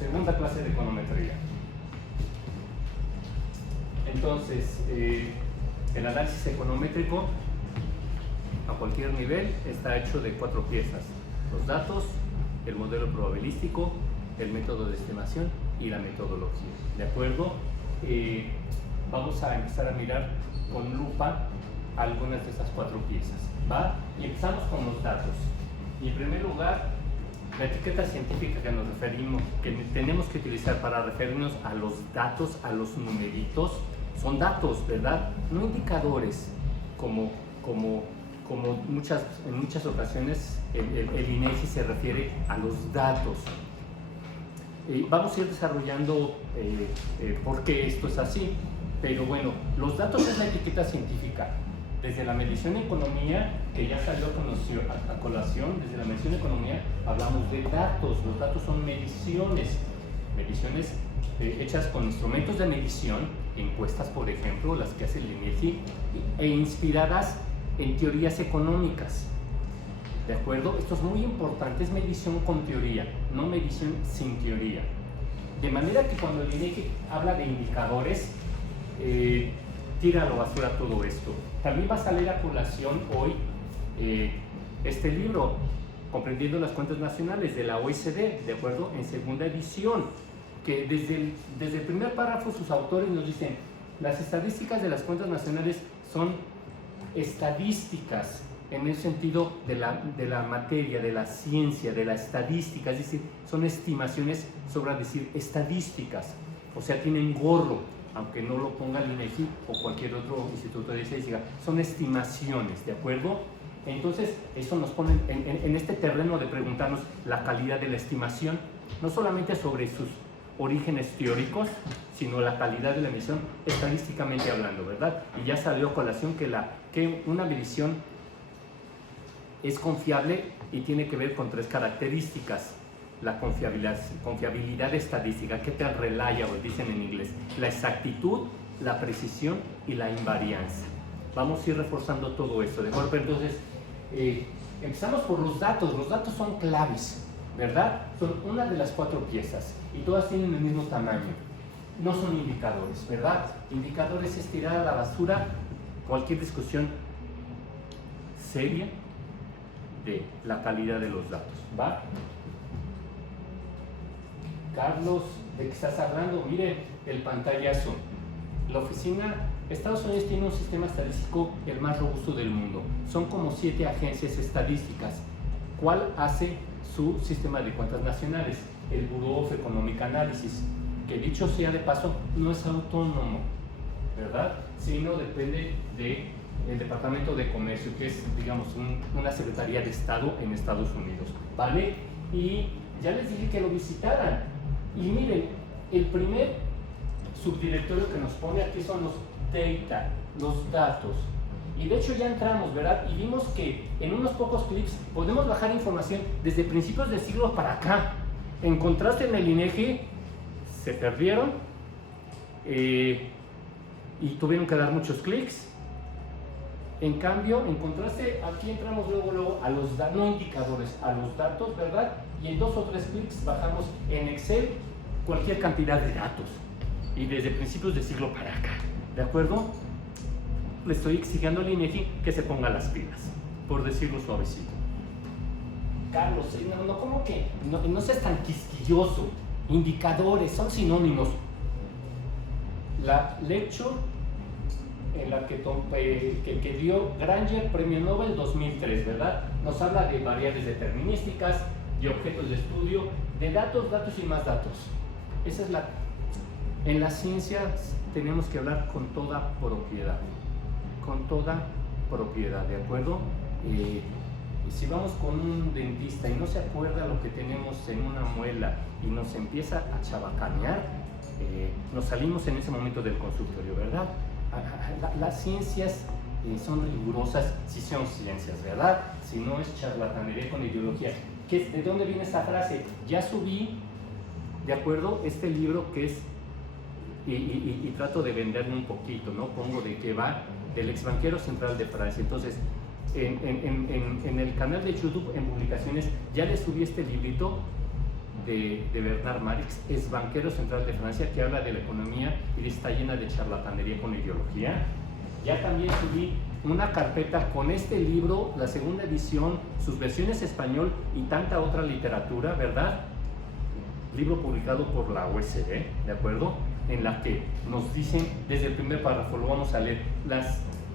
segunda clase de econometría. Entonces, el análisis econométrico a cualquier nivel está hecho de 4 piezas: los datos, el modelo probabilístico, el método de estimación y la metodología. ¿De acuerdo? Vamos a empezar a mirar con lupa algunas de esas 4 piezas, ¿va? Y empezamos con los datos. Y en primer lugar, la etiqueta científica que nos referimos, que tenemos que utilizar para referirnos a los datos, a los numeritos, son datos, ¿verdad? No indicadores, como en muchas ocasiones el INEGI se refiere a los datos. Vamos a ir desarrollando por qué esto es así, pero bueno, los datos es la etiqueta científica. Desde la medición en economía, que ya salió a colación, desde la medición en economía hablamos de datos. Los datos son mediciones hechas con instrumentos de medición, encuestas por ejemplo, las que hace el INEGI, e inspiradas en teorías económicas. ¿De acuerdo? Esto es muy importante, es medición con teoría, no medición sin teoría. De manera que cuando el INEGI habla de indicadores, tira a la basura todo esto. También va a salir a colación hoy este libro, Comprendiendo las Cuentas Nacionales, de la OECD, ¿de acuerdo? En segunda edición, que desde el primer párrafo sus autores nos dicen: las estadísticas de las cuentas nacionales son estadísticas en el sentido de la materia, de la ciencia, de la estadística, es decir, son estimaciones sobre decir estadísticas, o sea, tienen gorro, aunque no lo ponga el INEGI o cualquier otro instituto de estadística, son estimaciones, ¿de acuerdo? Entonces, eso nos pone en este terreno de preguntarnos la calidad de la estimación, no solamente sobre sus orígenes teóricos, sino la calidad de la medición estadísticamente hablando, ¿verdad? Y ya salió a colación que una medición es confiable y tiene que ver con 3 características. La confiabilidad estadística, ¿qué tan reliable dicen en inglés? La exactitud, la precisión y la invariancia. Vamos a ir reforzando todo esto, ¿de acuerdo? Entonces, empezamos por los datos. Los datos son claves, ¿verdad? Son una de las 4 piezas y todas tienen el mismo tamaño. No son indicadores, ¿verdad? Indicadores es tirar a la basura cualquier discusión seria de la calidad de los datos, ¿va? Carlos, ¿de qué estás hablando? Mire el pantallazo. La oficina, Estados Unidos tiene un sistema estadístico el más robusto del mundo. Son como 7 agencias estadísticas. ¿Cuál hace su sistema de cuentas nacionales? El Bureau of Economic Analysis, que dicho sea de paso, no es autónomo, ¿verdad? Sino depende del Departamento de Comercio, que es, digamos, una Secretaría de Estado en Estados Unidos, ¿vale? Y ya les dije que lo visitaran. Y miren, el primer subdirectorio que nos pone aquí son los data, los datos. Y de hecho ya entramos, ¿verdad? Y vimos que en unos pocos clics podemos bajar información desde principios del siglo para acá. En contraste, en el INEGI se perdieron y tuvieron que dar muchos clics. En cambio, en contraste, aquí entramos luego a los no indicadores, a los datos, ¿verdad? Y en 2 o 3 clics bajamos en Excel cualquier cantidad de datos. Y desde principios del siglo para acá, ¿de acuerdo? Le estoy exigiendo al INEGI que se ponga las pilas, por decirlo suavecito. Carlos, ¿cómo que? No seas tan quisquilloso. Indicadores son sinónimos. La lecture en la que dio Granger, Premio Nobel 2003, ¿verdad? Nos habla de variables determinísticas, de objetos de estudio, de datos y más datos. Esa es en las ciencias tenemos que hablar con toda propiedad, ¿de acuerdo? Si vamos con un dentista y no se acuerda lo que tenemos en una muela y nos empieza a chabacanear, nos salimos en ese momento del consultorio, ¿verdad? Las ciencias son rigurosas si son ciencias, ¿verdad? Si no es charlatanería con ideología. ¿De dónde viene esa frase? Ya subí, ¿de acuerdo? Este libro que es, y trato de venderme un poquito, ¿no? Pongo de qué va, del ex banquero central de Francia. Entonces, en el canal de YouTube, en publicaciones, ya le subí este librito de Bernard Marx, es banquero central de Francia, que habla de la economía y está llena de charlatanería con ideología. Ya también subí una carpeta con este libro, la segunda edición, sus versiones español y tanta otra literatura, ¿verdad? Libro publicado por la OSD, ¿de acuerdo? En la que nos dicen, desde el primer párrafo, lo vamos a leer,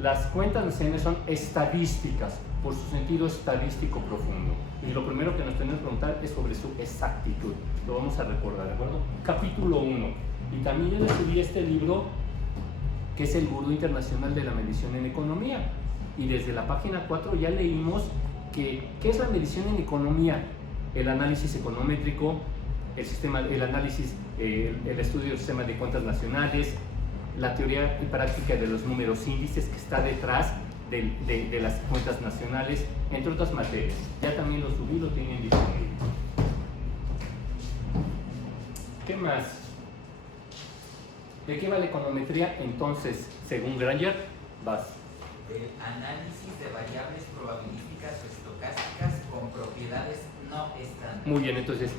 las cuentas de CN son estadísticas, por su sentido estadístico profundo. Y lo primero que nos tenemos que preguntar es sobre su exactitud. Lo vamos a recordar, ¿de acuerdo? Capítulo 1. Y también yo recibí este libro, que es el Gurú Internacional de la Medición en Economía. Y desde la página 4 ya leímos ¿qué es la medición en economía? El análisis econométrico, el análisis, el estudio del sistema de cuentas nacionales, la teoría y práctica de los números índices que está detrás de las cuentas nacionales, entre otras materias. Ya también lo subí, lo tienen disponible. ¿Qué más? ¿De qué va la econometría entonces, según Granger? Vas. El análisis de variables probabilísticas o estocásticas con propiedades no estándar. Muy bien, entonces,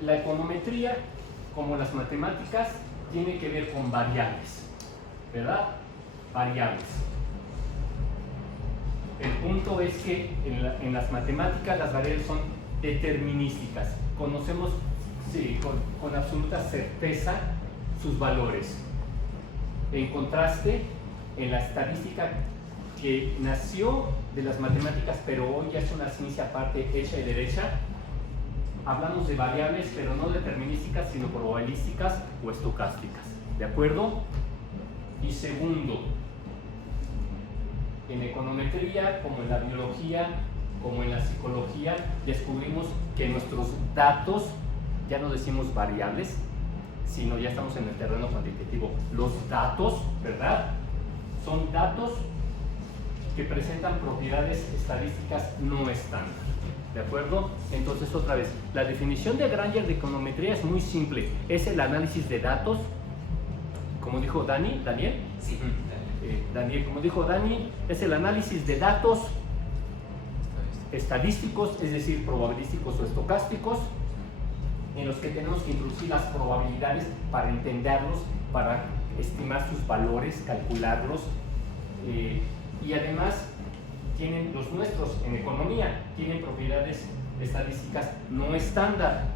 la econometría, como las matemáticas, tiene que ver con variables, ¿verdad? Variables. El punto es que en las matemáticas las variables son determinísticas. Conocemos con absoluta certeza sus valores. En contraste, en la estadística, que nació de las matemáticas, pero hoy ya es una ciencia aparte, hecha y derecha, hablamos de variables, pero no determinísticas, sino probabilísticas o estocásticas. ¿De acuerdo? Y segundo, en econometría, como en la biología, como en la psicología, descubrimos que nuestros datos, ya no decimos variables, sino ya estamos en el terreno cuantitativo. Los datos, ¿verdad? Son datos que presentan propiedades estadísticas no estándar. ¿De acuerdo? Entonces, otra vez, la definición de Granger de econometría es muy simple. Es el análisis de datos, como dijo Daniel. Sí. Daniel, como dijo Dani, es el análisis de datos estadísticos, es decir, probabilísticos o estocásticos, en los que tenemos que introducir las probabilidades para entenderlos, para estimar sus valores, calcularlos, y además tienen los nuestros en economía, tienen propiedades estadísticas no estándar.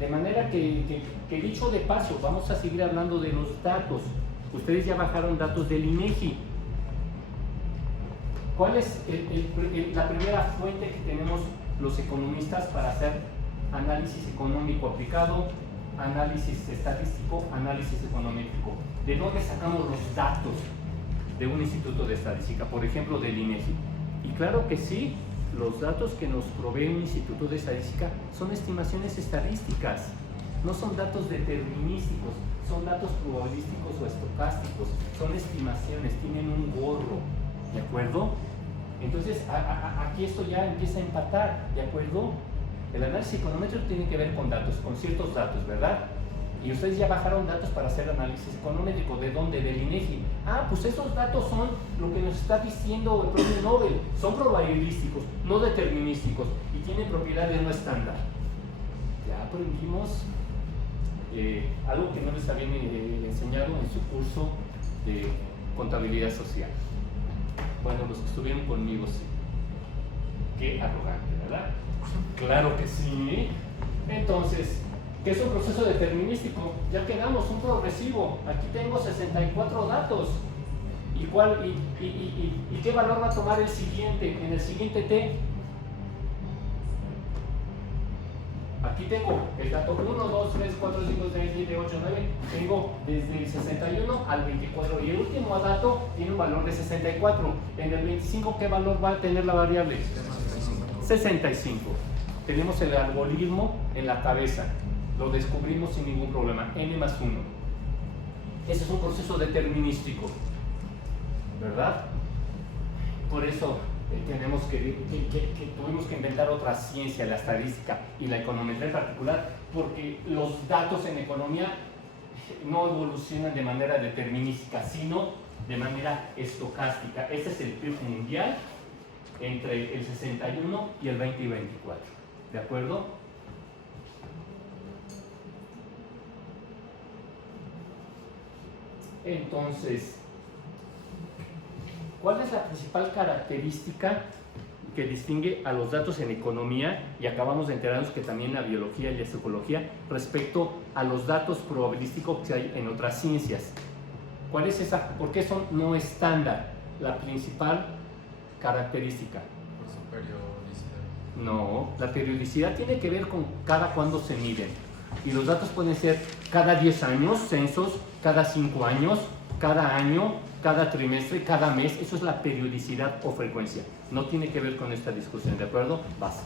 De manera que dicho de paso, vamos a seguir hablando de los datos. Ustedes ya bajaron datos del INEGI. ¿Cuál es la primera fuente que tenemos los economistas para hacer análisis económico aplicado, análisis estadístico, análisis econométrico? ¿De dónde sacamos los datos de un instituto de estadística? Por ejemplo, del INEGI. Y claro que sí, los datos que nos provee un instituto de estadística son estimaciones estadísticas, no son datos determinísticos, son datos probabilísticos o estocásticos, son estimaciones, tienen un gorro, ¿de acuerdo? Entonces, aquí esto ya empieza a empatar, ¿de acuerdo? El análisis econométrico tiene que ver con datos, con ciertos datos, ¿verdad? Y ustedes ya bajaron datos para hacer análisis econométrico. ¿De dónde? Del INEGI. Ah, pues esos datos son lo que nos está diciendo el premio Nobel. Son probabilísticos, no determinísticos, y tienen propiedades no estándar. Ya aprendimos algo que no les habían enseñado en su curso de contabilidad social. Bueno, los que estuvieron conmigo sí. Qué arrogante, ¿verdad? Claro que sí. Entonces, ¿qué es un proceso determinístico? Ya quedamos, un progresivo. Aquí tengo 64 datos. ¿Y qué valor va a tomar el siguiente? En el siguiente T. Aquí tengo el dato 1, 2, 3, 4, 5, 6, 7, 8, 9. Tengo desde el 61 al 24. Y el último dato tiene un valor de 64. En el 25, ¿qué valor va a tener la variable? 65. Tenemos el algoritmo en la cabeza. Lo descubrimos sin ningún problema. N más 1. Ese es un proceso determinístico, ¿verdad? Por eso tuvimos que inventar otra ciencia, la estadística y la econometría en particular, porque los datos en economía no evolucionan de manera determinística, sino de manera estocástica. Este es el PIB mundial entre el 61 y el 2024, ¿de acuerdo? Entonces, ¿cuál es la principal característica que distingue a los datos en economía? Y acabamos de enterarnos que también la biología y la psicología respecto a los datos probabilísticos que hay en otras ciencias. ¿Cuál es esa? ¿Por qué son no estándar? La principal característica. Por su periodicidad. No, la periodicidad tiene que ver con cada cuándo se miden. Y los datos pueden ser cada 10 años, censos, cada 5 años, cada año, cada trimestre, cada mes. Eso es la periodicidad o frecuencia. No tiene que ver con esta discusión, ¿de acuerdo? Vas.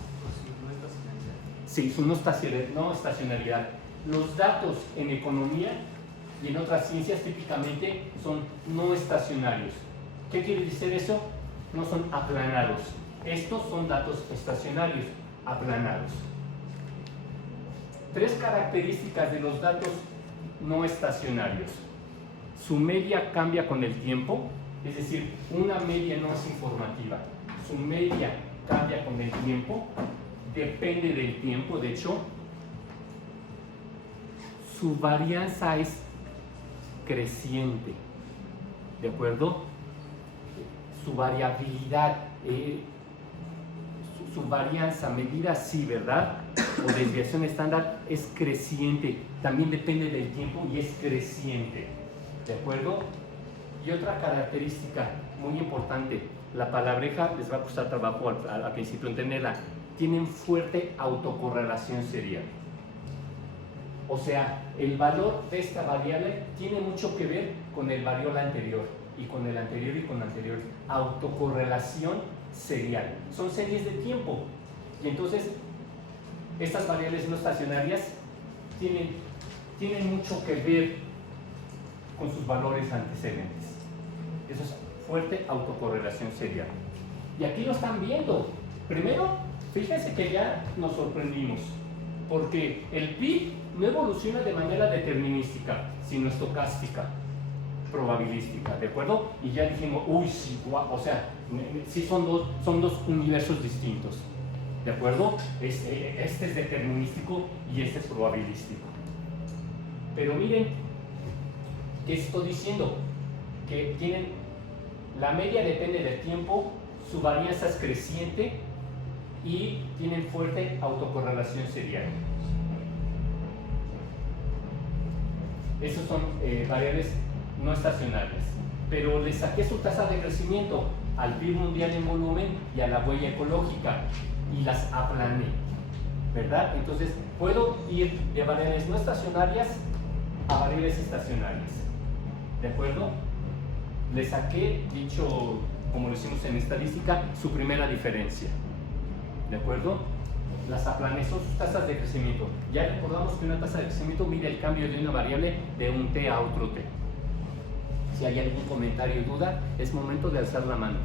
Sí, su no estacionalidad. Los datos en economía y en otras ciencias típicamente son no estacionarios. ¿Qué quiere decir eso? No son aplanados. Estos son datos estacionarios, aplanados. 3 características de los datos no estacionarios. Su media cambia con el tiempo, es decir, una media no es informativa. Su media cambia con el tiempo, depende del tiempo, de hecho. Su varianza es creciente, ¿de acuerdo? Su variabilidad, su varianza medida así, ¿verdad? O desviación estándar es creciente, también depende del tiempo y es creciente, ¿de acuerdo? Y otra característica muy importante, la palabreja les va a costar trabajo al principio entenderla, tienen fuerte autocorrelación serial. O sea, el valor de esta variable tiene mucho que ver con el variable anterior, y con el anterior y con el anterior. Autocorrelación serial. Son series de tiempo. Y entonces, estas variables no estacionarias tienen mucho que ver con sus valores antecedentes. Eso es fuerte autocorrelación serial. Y aquí lo están viendo. Primero, fíjense que ya nos sorprendimos, porque el PIB no evoluciona de manera determinística, sino estocástica, probabilística, ¿de acuerdo? Y ya dijimos, uy, sí, o sea, sí son dos universos distintos, ¿de acuerdo? Este es determinístico y este es probabilístico. Pero miren, ¿qué estoy diciendo? Que tienen, la media depende del tiempo, su varianza es creciente y tienen fuerte autocorrelación serial. Esos son variables no estacionarias. Pero le saqué su tasa de crecimiento al PIB mundial en volumen y a la huella ecológica y las aplané, ¿verdad? Entonces puedo ir de variables no estacionarias a variables estacionarias, ¿de acuerdo? Le saqué, dicho como lo hicimos en estadística, su primera diferencia, ¿de acuerdo? Las aplané, son sus tasas de crecimiento. Ya recordamos que una tasa de crecimiento mide el cambio de una variable de un t a otro t. Si hay algún comentario o duda, es momento de alzar la mano,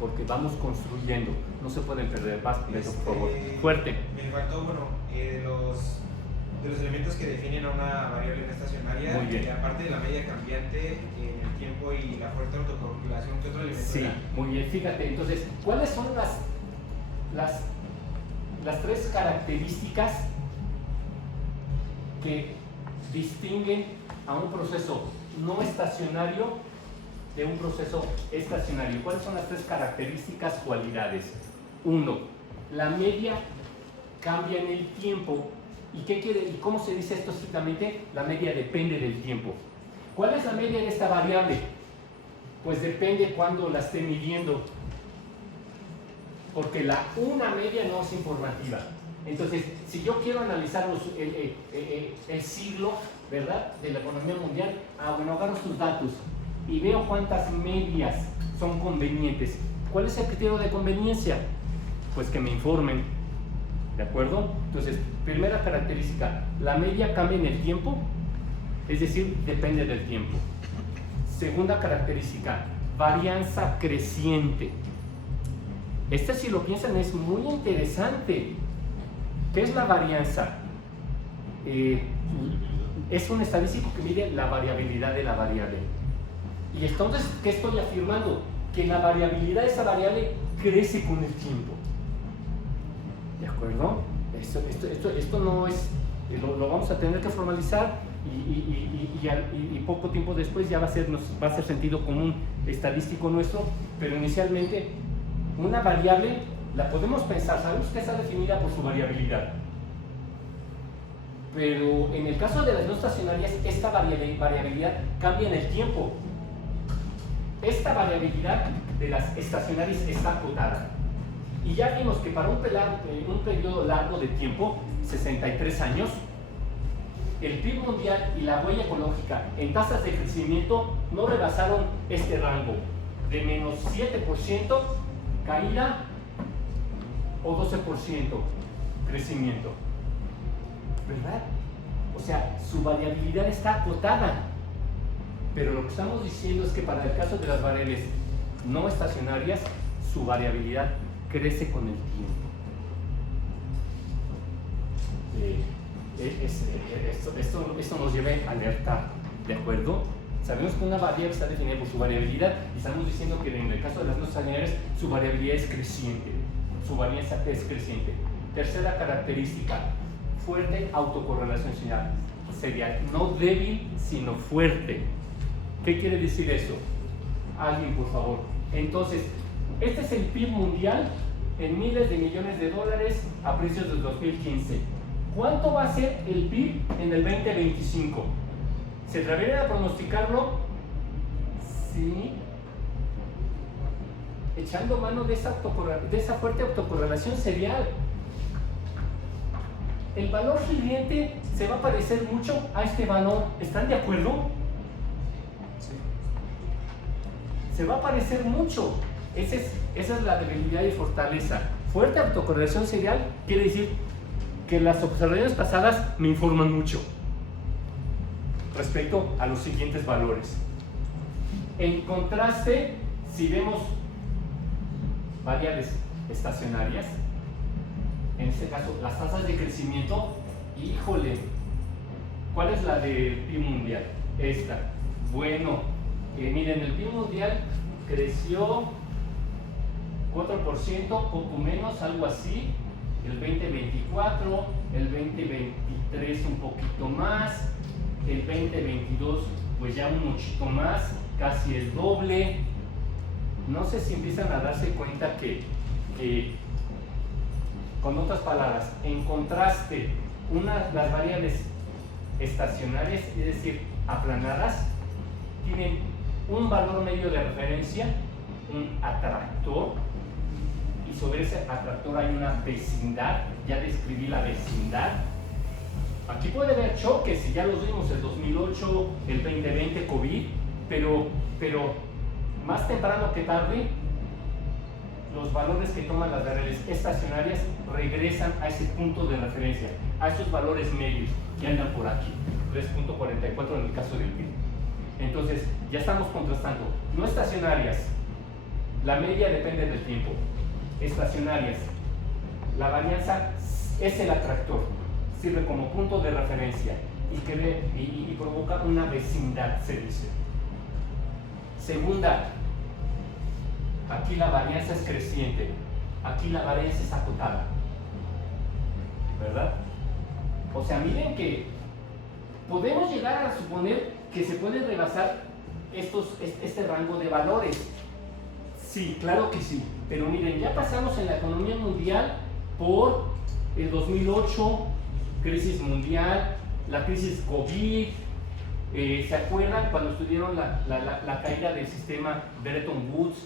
porque vamos construyendo, no se pueden perder. Vas, Beto, por favor. Fuerte. Me faltó, de los elementos que definen a una variable no estacionaria. Muy bien. Aparte de la media cambiante en el tiempo y la fuerte autocorrelación, ¿qué otro elemento Sí, era? muy bien. Fíjate, entonces, ¿cuáles son las 3 características que distinguen a un proceso no estacionario de un proceso estacionario? ¿Cuáles son las 3 características, cualidades? 1. La media cambia en el tiempo. ¿Y qué quiere? ¿Y cómo se dice esto estrictamente? La media depende del tiempo. ¿Cuál es la media de esta variable? Pues depende cuándo la esté midiendo, porque una media no es informativa. Entonces, si yo quiero analizar el siglo, ¿verdad?, de la economía mundial, agarro sus datos y veo cuántas medias son convenientes. ¿Cuál es el criterio de conveniencia? Pues que me informen, ¿de acuerdo? Entonces, primera característica, la media cambia en el tiempo, es decir, depende del tiempo. Segunda característica, varianza creciente. Este, si lo piensan, es muy interesante. ¿Qué es la varianza? Es un estadístico que mide la variabilidad de la variable. Y entonces, ¿qué estoy afirmando? Que la variabilidad de esa variable crece con el tiempo. ¿De acuerdo? Esto no es, lo vamos a tener que formalizar y poco tiempo después ya va a ser sentido común estadístico nuestro, pero inicialmente una variable la podemos pensar, sabemos que está definida por su variabilidad, pero en el caso de las no estacionarias esta variabilidad cambia en el tiempo. Esta variabilidad de las estacionarias está acotada y ya vimos que para un periodo largo de tiempo, 63 años, el PIB mundial y la huella ecológica en tasas de crecimiento no rebasaron este rango de menos 7% caída o 12% crecimiento, ¿verdad? O sea, su variabilidad está acotada, pero lo que estamos diciendo es que para el caso de las variables no estacionarias, su variabilidad crece con el tiempo. Esto nos lleva a alertar, ¿de acuerdo? Sabemos que una variable está definida por su variabilidad y estamos diciendo que en el caso de las no estacionarias su variabilidad es creciente. Su varianza es creciente. Tercera característica, fuerte autocorrelación serial. No débil, sino fuerte. ¿Qué quiere decir eso? Alguien, por favor. Entonces, este es el PIB mundial en miles de millones de dólares a precios del 2015. ¿Cuánto va a ser el PIB en el 2025? ¿Se atreverían a pronosticarlo? Sí. Echando mano de esa fuerte autocorrelación serial. El valor siguiente se va a parecer mucho a este valor. ¿Están de acuerdo? Sí. Se va a parecer mucho. Esa es la debilidad y fortaleza. Fuerte autocorrelación serial quiere decir que las observaciones pasadas me informan mucho respecto a los siguientes valores. En contraste, si vemos variables estacionarias, en este caso las tasas de crecimiento, híjole, ¿cuál es la del PIB mundial? Esta. Bueno, miren, el PIB mundial creció 4%, poco menos, algo así, el 2024, el 2023 un poquito más, el 2022 pues ya un muchito más, casi el doble. No sé si empiezan a darse cuenta que con otras palabras, en contraste, las variables estacionarias, es decir, aplanadas, tienen un valor medio de referencia, un atractor, y sobre ese atractor hay una vecindad. Ya describí la vecindad. Aquí puede haber choques, y ya los vimos, el 2008, el 2020, COVID, pero más temprano que tarde, los valores que toman las variables estacionarias regresan a ese punto de referencia, a esos valores medios que andan por aquí, 3.44 en el caso del PIB. Entonces, ya estamos contrastando. No estacionarias, la media depende del tiempo. Estacionarias, la varianza es el atractor, sirve como punto de referencia y provoca una vecindad, se dice. Segunda, aquí la varianza es creciente, aquí la varianza es acotada, ¿verdad? O sea, miren que podemos llegar a suponer que se puede rebasar este rango de valores. Sí, claro que sí, pero miren, ya pasamos en la economía mundial por el 2008, crisis mundial, la crisis COVID. ¿Se acuerdan cuando estudiaron la caída del sistema Bretton Woods,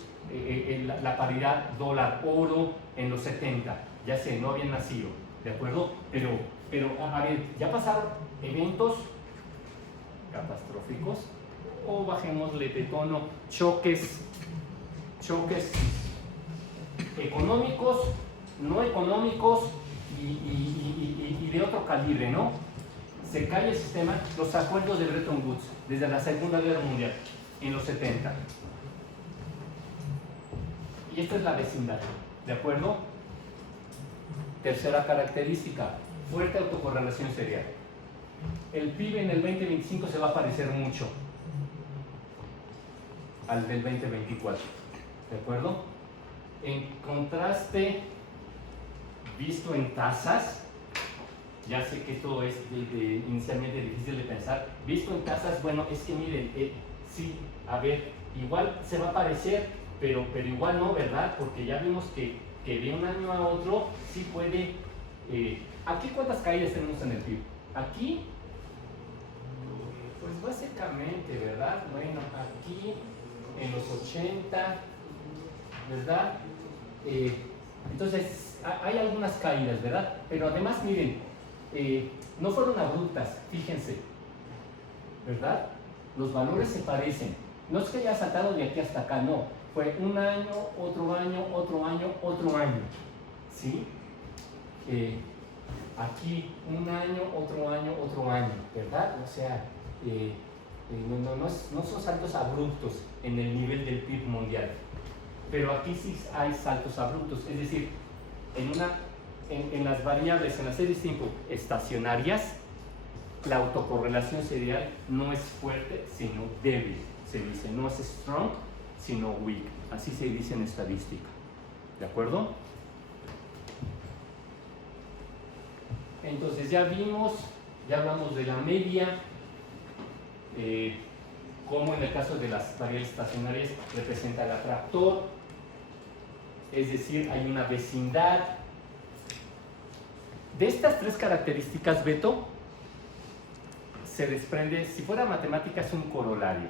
la paridad dólar-oro en los 70? Ya sé, no habían nacido, ¿de acuerdo? Pero a ver, ya pasaron eventos catastróficos, o bajémosle de tono, choques económicos, no económicos y de otro calibre, ¿no? Se cae el sistema, los acuerdos de Bretton Woods desde la Segunda Guerra Mundial en los 70. Y esta es la vecindad, ¿de acuerdo? Tercera característica, fuerte autocorrelación serial. El PIB en el 2025 se va a parecer mucho al del 2024, ¿de acuerdo? En contraste, visto en tasas, Ya sé que esto es inicialmente difícil de pensar. Visto en casas, bueno, es que miren, sí, a ver, igual se va a parecer, pero igual no, ¿verdad? Porque ya vimos que de un año a otro sí puede... ¿Aquí cuántas caídas tenemos en el PIB? Aquí, pues básicamente, ¿verdad? Bueno, aquí en los 80, ¿verdad? Entonces, hay algunas caídas, ¿verdad? Pero además, miren, no fueron abruptas, fíjense, ¿verdad? Los valores se parecen. No es que haya saltado de aquí hasta acá, no. Fue un año, otro año, otro año, otro año, ¿sí? Aquí un año, otro año, ¿verdad? O sea, no son saltos abruptos en el nivel del PIB mundial. Pero aquí sí hay saltos abruptos, es decir, en las variables, en las series de tiempo estacionarias, la autocorrelación serial no es fuerte, sino débil. Se dice, no es strong, sino weak. Así se dice en estadística. ¿De acuerdo? Entonces ya hablamos de la media, como en el caso de las variables estacionarias representa el atractor, es decir, hay una vecindad. De estas tres características, Beto, se desprende, si fuera matemática es un corolario,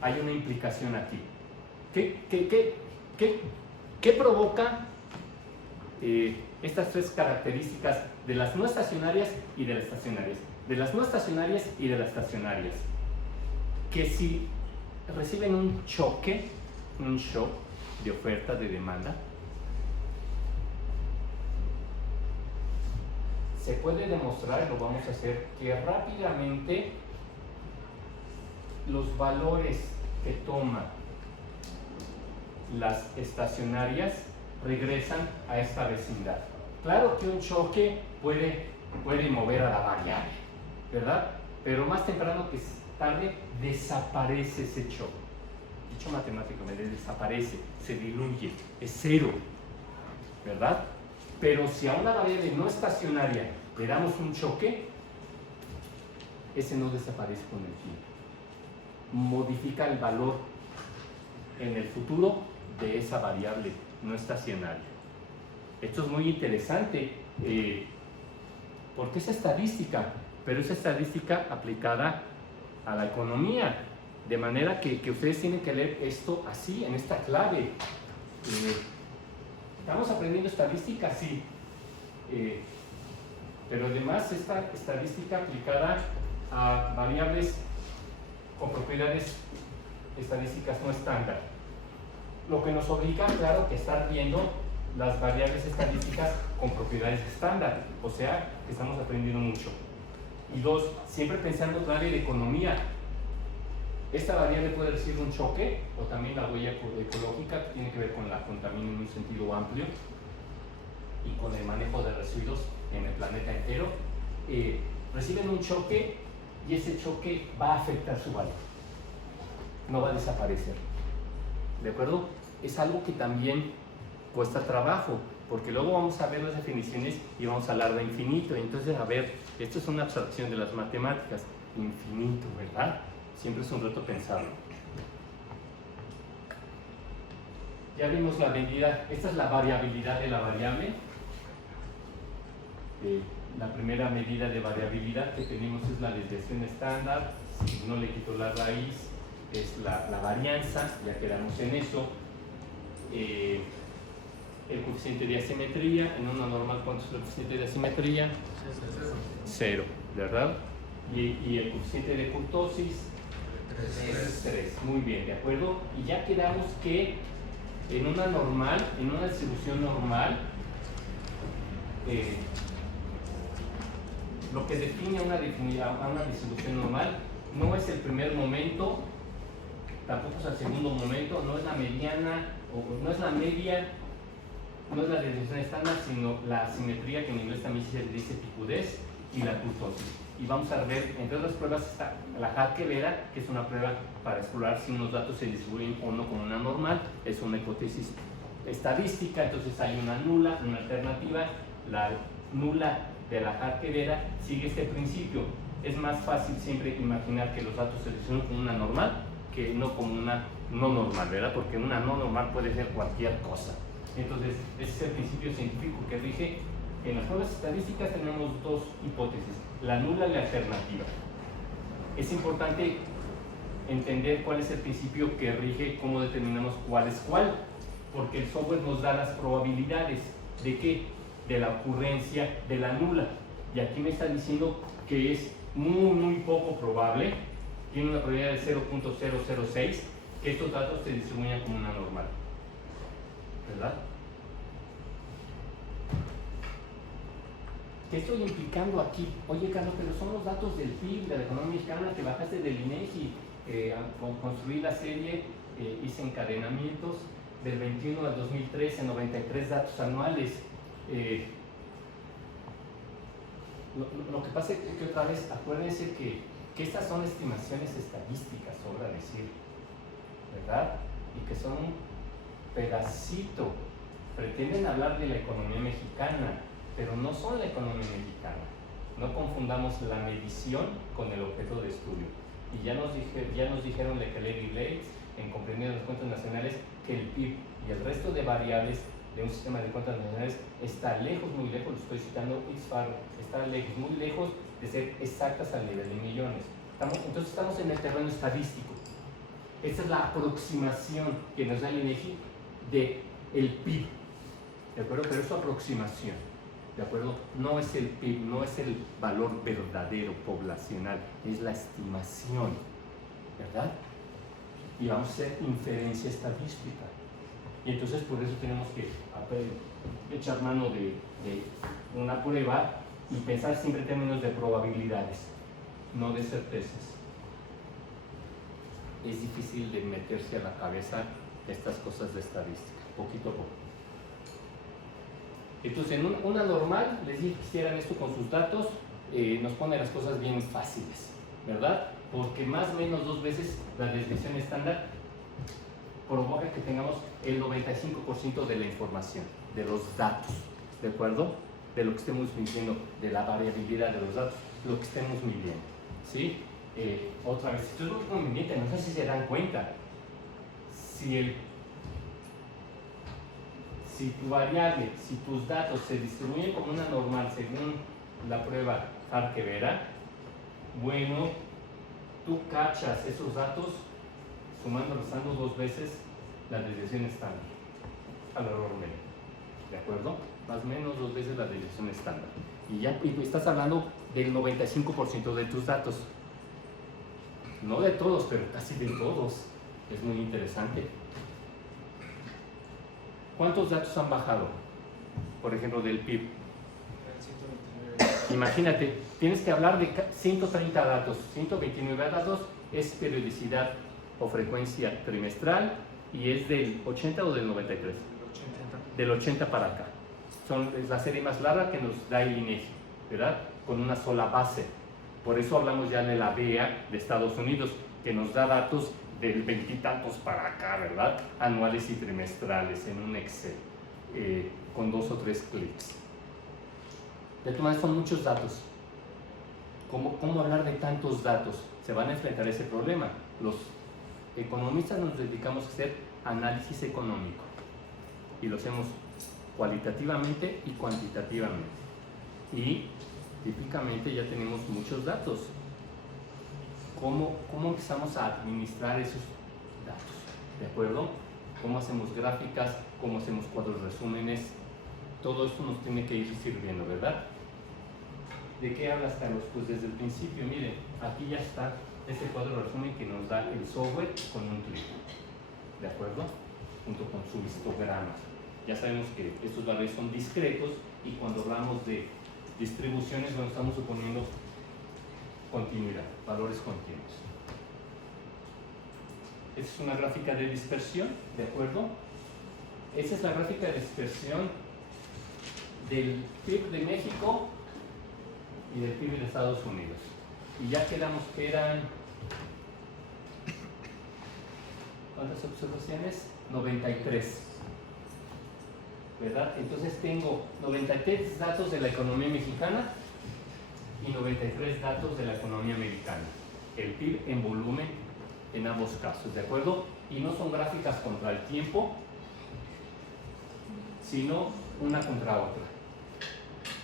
hay una implicación aquí. ¿Qué provoca estas tres características de las no estacionarias y de las estacionarias? De las no estacionarias y de las estacionarias. Que si reciben un shock de oferta, de demanda, se puede demostrar, lo vamos a hacer, que rápidamente los valores que toman las estacionarias regresan a esta vecindad. Claro que un choque puede mover a la variable, ¿verdad? Pero más temprano que tarde desaparece ese choque. Dicho matemáticamente, desaparece, se diluye, es cero, ¿verdad? Pero si a una variable no estacionaria le damos un choque, ese no desaparece con el tiempo. Modifica el valor en el futuro de esa variable no estacionaria. Esto es muy interesante porque es estadística, pero es estadística aplicada a la economía, de manera que ustedes tienen que leer esto así, en esta clave. ¿Estamos aprendiendo estadística? Sí. Pero además esta estadística aplicada a variables con propiedades estadísticas no estándar. Lo que nos obliga, claro, que estar viendo las variables estadísticas con propiedades estándar, o sea, que estamos aprendiendo mucho. Y dos, siempre pensando en el área de economía. Esta variable puede recibir un choque, o también la huella ecológica, que tiene que ver con la contaminación en un sentido amplio y con el manejo de residuos en el planeta entero. Reciben un choque y ese choque va a afectar su valor, no va a desaparecer. ¿De acuerdo? Es algo que también cuesta trabajo, porque luego vamos a ver las definiciones y vamos a hablar de infinito. Entonces, a ver, esto es una abstracción de las matemáticas, infinito, ¿verdad? Siempre es un reto pensarlo. Ya vimos la medida, esta es la variabilidad de la variable. La primera medida de variabilidad que tenemos es la desviación estándar. Si no le quito la raíz, es la varianza, ya quedamos en eso. El coeficiente de asimetría, en una normal, ¿cuánto es el coeficiente de asimetría? 0, ¿verdad? Y el coeficiente de kurtosis es 3. Muy bien, ¿de acuerdo? Y ya quedamos que en una normal, en una distribución normal, lo que define a una distribución normal no es el primer momento, tampoco es el segundo momento, no es la mediana, o no es la media, no es la distribución estándar, sino la asimetría, que en inglés también se dice picudez, y la kurtosis. Y vamos a ver, entre otras pruebas, está la Harke-Vera, que es una prueba para explorar si unos datos se distribuyen o no como una normal. Es una hipótesis estadística, entonces hay una nula, una alternativa. La nula de la Harque-Vera sigue este principio. Es más fácil siempre imaginar que los datos se distribuyen como una normal que no como una no normal, ¿verdad? Porque una no normal puede ser cualquier cosa. Entonces, ese es el principio científico que rige. En las pruebas estadísticas tenemos dos hipótesis, la nula y la alternativa. Es importante entender cuál es el principio que rige, cómo determinamos cuál es cuál, porque el software nos da las probabilidades de qué, de la ocurrencia de la nula. Y aquí me está diciendo que es muy poco probable, tiene una probabilidad de 0.006, que estos datos se distribuyan como una normal, ¿verdad? ¿Qué estoy implicando aquí? Oye, Carlos, pero son los datos del PIB, de la economía mexicana, que bajaste del INEGI. Construí la serie, hice encadenamientos del 21 al 2013, 93 datos anuales. Lo que pasa es que otra vez, acuérdense que estas son estimaciones estadísticas, sobra decir, ¿verdad? Y que son un pedacito. Pretenden hablar de la economía mexicana, pero no son la economía mexicana. No confundamos la medición con el objeto de estudio. Y ya nos dijeron Leclerc y Blades, en Comprendiendo las Cuentas Nacionales, que el PIB y el resto de variables de un sistema de cuentas nacionales está lejos, muy lejos, lo estoy citando Ixfaro, está lejos, muy lejos de ser exactas al nivel de millones. Entonces estamos en el terreno estadístico. Esta es la aproximación que nos da el INEGI del PIB, ¿de acuerdo? Pero es su aproximación, ¿de acuerdo? No es el PIB, no es el valor verdadero poblacional, es la estimación, ¿verdad? Y vamos a hacer inferencia estadística. Y entonces por eso tenemos que echar mano de una prueba y pensar siempre en términos de probabilidades, no de certezas. Es difícil de meterse a la cabeza estas cosas de estadística, poquito a poco. Entonces, en una normal, les dije que hicieran esto con sus datos, nos pone las cosas bien fáciles, ¿verdad? Porque más o menos 2 veces la desviación estándar provoca que tengamos el 95% de la información, de los datos, ¿de acuerdo? De lo que estemos midiendo, de la variabilidad de los datos, lo que estemos midiendo, ¿sí? Otra vez, esto es muy conveniente, no sé si se dan cuenta. Si tu variable, si tus datos se distribuyen como una normal según la prueba Harque-Vera, bueno, tú cachas esos datos sumando, restando 2 veces la desviación estándar al error medio, ¿de acuerdo? Más o menos 2 veces la desviación estándar. Y estás hablando del 95% de tus datos. No de todos, pero casi de todos. Es muy interesante. ¿Cuántos datos han bajado? Por ejemplo, del PIB. 129. Imagínate, tienes que hablar de 130 datos. 129 datos es periodicidad o frecuencia trimestral y es del 80 o del 93. 80. Del 80 para acá. Es la serie más larga que nos da el INEGI, ¿verdad? Con una sola base. Por eso hablamos ya de la BEA de Estados Unidos, que nos da datos del 20 y tantos para acá, ¿verdad? Anuales y trimestrales en un Excel, con 2 o 3 clics. De todas maneras, son muchos datos. ¿Cómo hablar de tantos datos? Se van a enfrentar a ese problema. Los economistas nos dedicamos a hacer análisis económico y lo hacemos cualitativamente y cuantitativamente. Y típicamente ya tenemos muchos datos. ¿Cómo empezamos a administrar esos datos? ¿De acuerdo? ¿Cómo hacemos gráficas? ¿Cómo hacemos cuadros resúmenes? Todo esto nos tiene que ir sirviendo, ¿verdad? ¿De qué hablas, Carlos? Pues desde el principio, miren, aquí ya está este cuadro resumen que nos da el software con un clic, ¿de acuerdo? Junto con su histograma. Ya sabemos que estos valores son discretos y cuando hablamos de distribuciones, bueno, estamos suponiendo continuidad, valores continuos. Esta es una gráfica de dispersión, ¿de acuerdo? Esta es la gráfica de dispersión del PIB de México y del PIB de Estados Unidos. Y ya quedamos que eran... ¿cuántas observaciones? 93. ¿Verdad? Entonces tengo 93 datos de la economía mexicana y 93 datos de la economía americana. El PIB en volumen en ambos casos, ¿de acuerdo? Y no son gráficas contra el tiempo, sino una contra otra.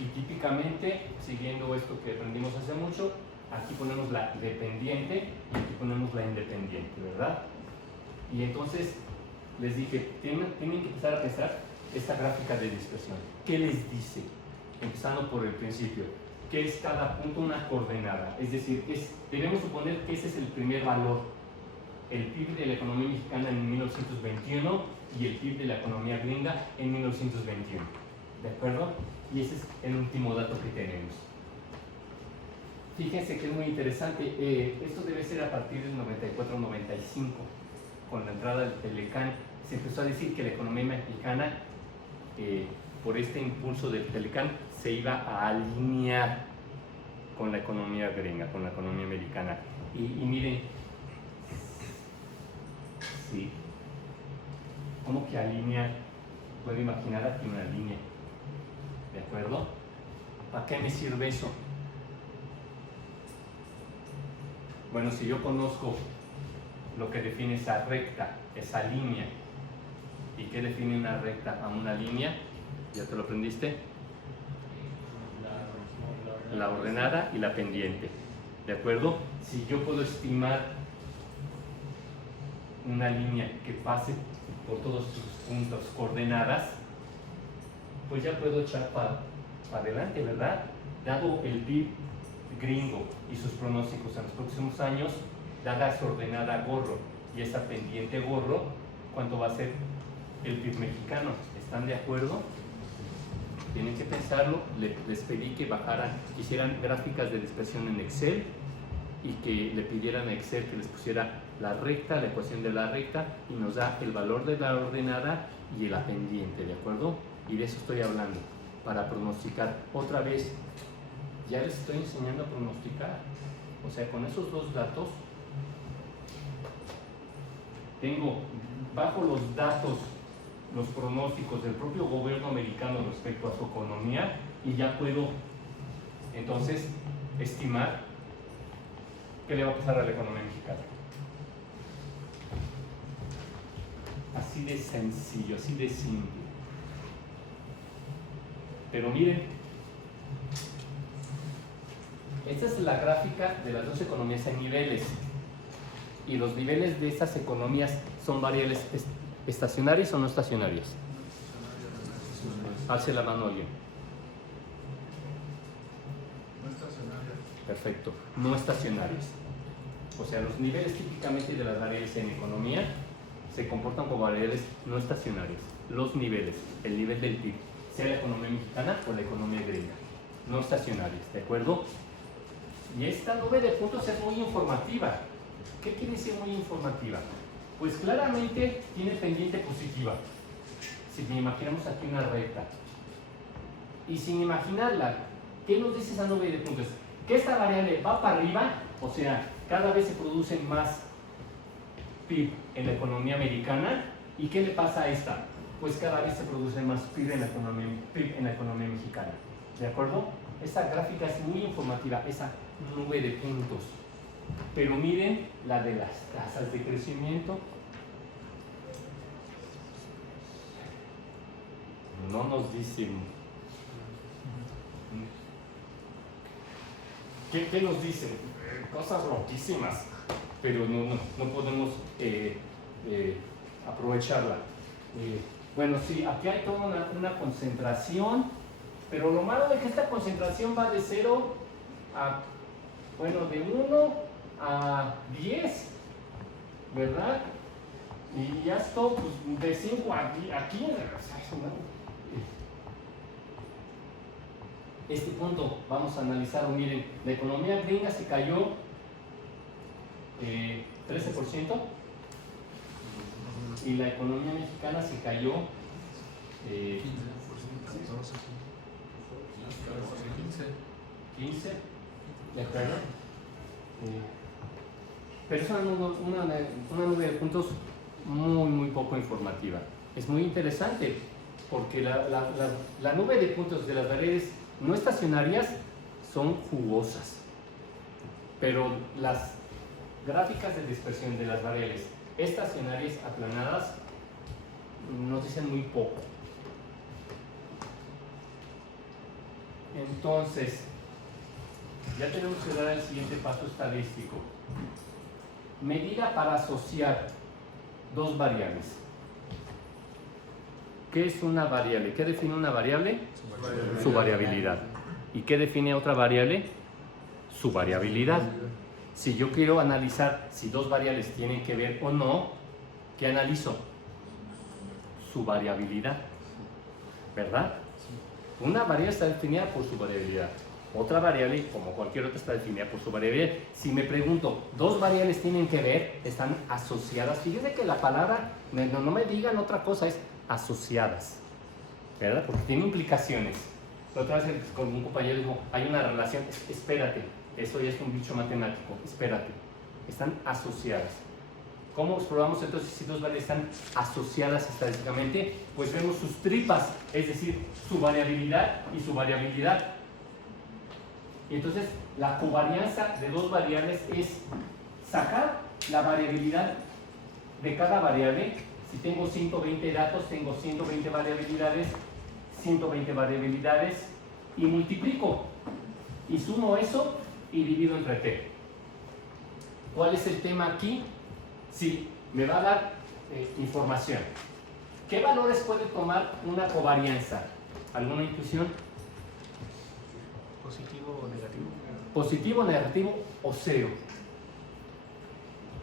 Y típicamente, siguiendo esto que aprendimos hace mucho, aquí ponemos la dependiente y aquí ponemos la independiente, ¿verdad? Y entonces les dije, tienen que empezar a pensar esta gráfica de dispersión. ¿Qué les dice? Empezando por el principio. ¿Qué es cada punto? Una coordenada. Es decir, debemos suponer que ese es el primer valor. El PIB de la economía mexicana en 1921 y el PIB de la economía gringa en 1921. ¿De acuerdo? Y ese es el último dato que tenemos. Fíjense que es muy interesante. Esto debe ser a partir del 94-95. Con la entrada del Telecán, se empezó a decir que la economía mexicana, por este impulso del Telecán, se iba a alinear con la economía gringa, con la economía americana. Y miren, sí, ¿cómo que alinear? Puedo imaginar aquí una línea, ¿de acuerdo? ¿Para qué me sirve eso? Bueno, si yo conozco lo que define esa recta, esa línea, ¿y qué define una recta a una línea? ¿Ya te lo aprendiste? La ordenada y la pendiente, ¿de acuerdo? Si yo puedo estimar una línea que pase por todos sus puntos coordenadas, pues ya puedo echar para adelante, ¿verdad? Dado el PIB gringo y sus pronósticos en los próximos años, dada esa ordenada gorro y esa pendiente gorro, ¿cuánto va a ser el PIB mexicano? ¿Están de acuerdo? Tienen que pensarlo. Les pedí que hicieran gráficas de dispersión en Excel y que le pidieran a Excel que les pusiera la recta, la ecuación de la recta, y nos da el valor de la ordenada y la pendiente, ¿de acuerdo? Y de eso estoy hablando, para pronosticar. Otra vez, ya les estoy enseñando a pronosticar. O sea, con esos dos datos, tengo bajo los datos, los pronósticos del propio gobierno americano respecto a su economía, y ya puedo entonces estimar qué le va a pasar a la economía mexicana. Así de sencillo, así de simple. Pero miren, esta es la gráfica de las dos economías en niveles. Y los niveles de estas economías son variables estacionarias o no estacionarias. Alce la mano alguien. No estacionaria. Perfecto, no estacionarias. O sea, los niveles típicamente de las variables en economía se comportan como variables no estacionarias. Los niveles, el nivel del PIB, sea la economía mexicana o la economía gringa, no estacionarias, ¿de acuerdo? Y esta nube de puntos es muy informativa. ¿Qué quiere decir muy informativa? Pues claramente tiene pendiente positiva. Si imaginamos aquí una recta, y sin imaginarla, ¿qué nos dice esa nube de puntos? Que esta variable va para arriba, o sea, cada vez se produce más PIB en la economía americana. ¿Y qué le pasa a esta? Pues cada vez se produce más PIB en la economía mexicana. ¿De acuerdo? Esta gráfica es muy informativa, esa nube de puntos. Pero miren la de las tasas de crecimiento. No nos dicen. ¿Qué nos dicen? Cosas loquísimas, pero no podemos aprovecharla. Bueno, sí, aquí hay toda una concentración, pero lo malo es que esta concentración va de 0 a, bueno, de 1 a 10, ¿verdad? Y ya esto, pues, de 5 a 15. Este punto vamos a analizarlo. Miren, la economía gringa se cayó 13% y la economía mexicana se cayó 15, ¿de acuerdo? Pero es una nube de puntos muy poco informativa. Es muy interesante porque la nube de puntos de las variables no estacionarias son jugosas. Pero las gráficas de dispersión de las variables estacionarias aplanadas nos dicen muy poco. Entonces, ya tenemos que dar el siguiente paso estadístico. Medida para asociar dos variables. ¿Qué es una variable? ¿Qué define una variable? Su variabilidad. ¿Y qué define otra variable? Su variabilidad. Si yo quiero analizar si dos variables tienen que ver o no, ¿qué analizo? Su variabilidad. ¿Verdad? Una variable está definida por su variabilidad. Otra variable, como cualquier otra, está definida por su variabilidad. Si me pregunto, ¿dos variables tienen que ver? Están asociadas. Fíjense que la palabra, no me digan otra cosa, es asociadas. ¿Verdad? Porque tiene implicaciones. La otra vez con un compañero dijo, hay una relación, espérate, eso ya es un bicho matemático, espérate. Están asociadas. ¿Cómo probamos entonces si dos variables están asociadas estadísticamente? Pues vemos sus tripas, es decir, su variabilidad y su variabilidad. Y entonces la covarianza de dos variables es sacar la variabilidad de cada variable. Si tengo 120 datos, tengo 120 variabilidades, 120 variabilidades y multiplico y sumo eso y divido entre t. ¿Cuál es el tema aquí? Sí, me va a dar información. ¿Qué valores puede tomar una covarianza? ¿Alguna intuición? Positivo o negativo. Positivo, negativo o cero.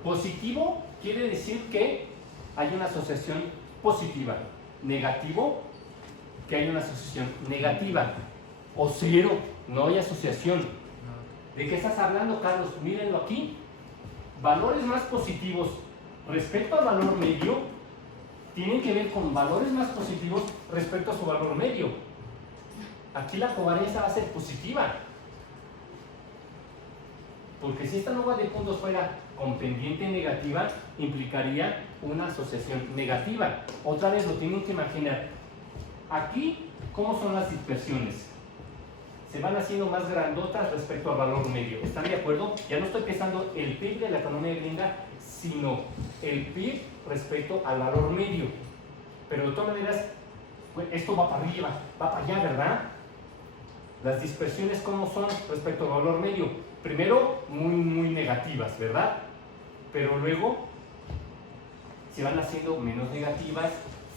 Positivo quiere decir que hay una asociación positiva. Negativo, que hay una asociación negativa. O cero, no hay asociación. ¿De qué estás hablando, Carlos? Mírenlo aquí. Valores más positivos respecto al valor medio tienen que ver con valores más positivos respecto a su valor medio. Aquí la covarianza va a ser positiva. Porque si esta nube de puntos fuera con pendiente negativa, implicaría una asociación negativa. Otra vez lo tienen que imaginar. Aquí, ¿cómo son las dispersiones? Se van haciendo más grandotas respecto al valor medio. ¿Están de acuerdo? Ya no estoy pensando el PIB de la economía gringa, sino el PIB respecto al valor medio. Pero de todas maneras, pues, esto va para arriba, va para allá, ¿verdad? Las dispersiones, ¿cómo son respecto al valor medio? Primero, muy negativas, ¿verdad? Pero luego se van haciendo menos negativas,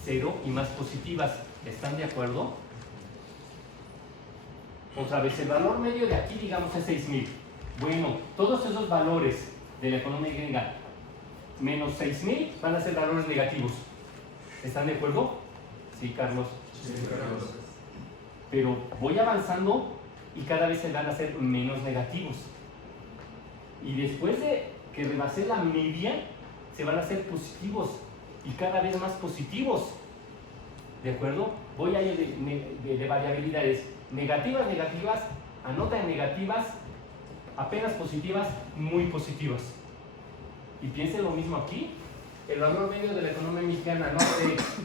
cero y más positivas. ¿Están de acuerdo? Otra vez, el valor medio de aquí, digamos, es 6,000. Bueno, todos esos valores de la economía gringa, menos 6,000, van a ser valores negativos. ¿Están de acuerdo? Sí, Carlos. Sí, Carlos. Pero voy avanzando y cada vez se van a ser menos negativos. Y después de que rebasé la media, se van a hacer positivos y cada vez más positivos. ¿De acuerdo? Voy a ir de variabilidades negativas, anotan negativas, apenas positivas, muy positivas. Y piensen lo mismo aquí. El valor medio de la economía mexicana, no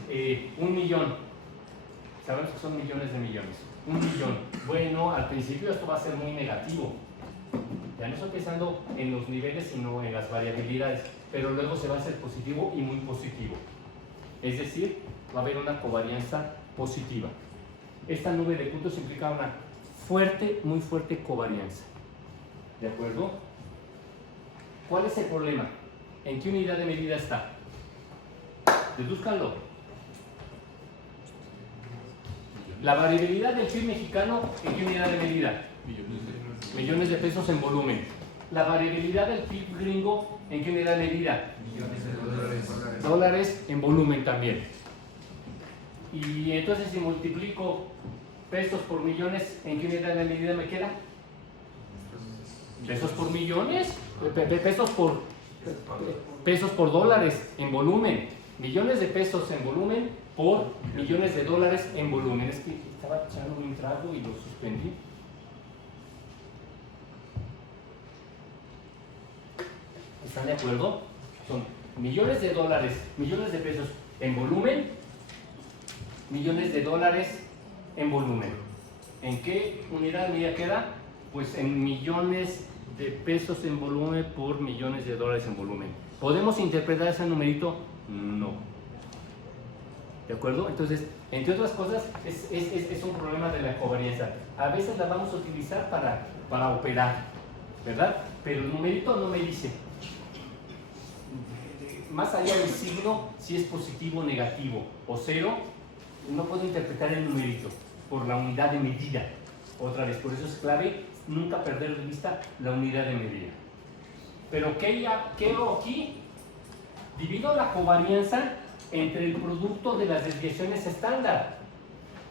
de 1 millón. Sabemos que son millones de millones. 1 millón. Bueno, al principio esto va a ser muy negativo. Ya no estoy pensando en los niveles, sino en las variabilidades. Pero luego se va a hacer positivo y muy positivo. Es decir, va a haber una covarianza positiva. Esta nube de puntos implica una fuerte, muy fuerte covarianza. ¿De acuerdo? ¿Cuál es el problema? ¿En qué unidad de medida está? Dedúzcanlo. La variabilidad del PIB mexicano, ¿en qué unidad de medida? Millones de pesos en volumen. La variabilidad del PIB gringo, ¿en qué unidad de medida? Millones de dólares. Dólares en volumen también. Y entonces si multiplico pesos por millones, ¿en qué unidad de medida me queda? Pesos por millones, pesos por dólares en volumen. Millones de pesos en volumen por millones de dólares en volumen. Es que estaba echando un trago y lo suspendí. ¿Están de acuerdo? Son millones de dólares, millones de pesos en volumen, millones de dólares en volumen. ¿En qué unidad de medida queda? Pues en millones de pesos en volumen por millones de dólares en volumen. ¿Podemos interpretar ese numerito? No. ¿De acuerdo? Entonces, entre otras cosas, es un problema de la covarianza. A veces la vamos a utilizar para operar, ¿verdad? Pero el numerito no me dice. Más allá del signo, si es positivo, negativo o cero, no puedo interpretar el numerito por la unidad de medida. Otra vez, por eso es clave nunca perder de vista la unidad de medida. Pero ¿qué hago aquí? Divido la covarianza entre el producto de las desviaciones estándar.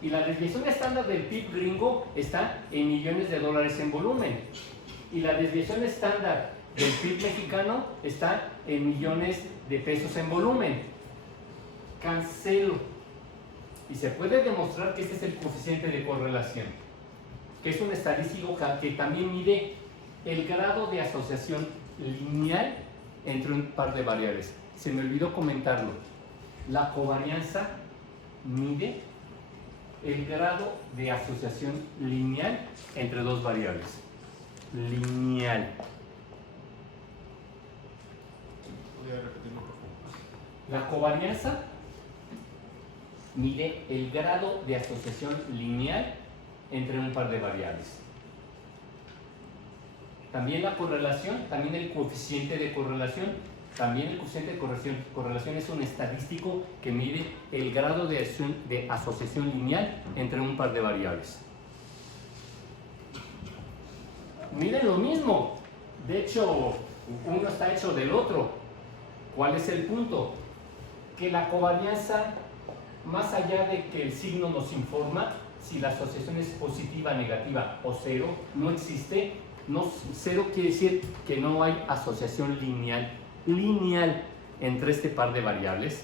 Y la desviación estándar del PIB gringo está en millones de dólares en volumen. Y la desviación estándar del PIB mexicano está en millones de pesos en volumen. Cancelo. Y se puede demostrar que este es el coeficiente de correlación, que es un estadístico que también mide el grado de asociación lineal entre un par de variables. Se me olvidó comentarlo. La covarianza mide el grado de asociación lineal entre dos variables. Lineal. ¿Podría repetirlo, por favor? La covarianza mide el grado de asociación lineal entre un par de variables. También la correlación, también el coeficiente de correlación. También el coeficiente de correlación es un estadístico que mide el grado de asociación lineal entre un par de variables. Miren lo mismo. De hecho, uno está hecho del otro. ¿Cuál es el punto? Que la covarianza, más allá de que el signo nos informa si la asociación es positiva, negativa o cero, no existe. No, cero quiere decir que no hay asociación lineal entre este par de variables.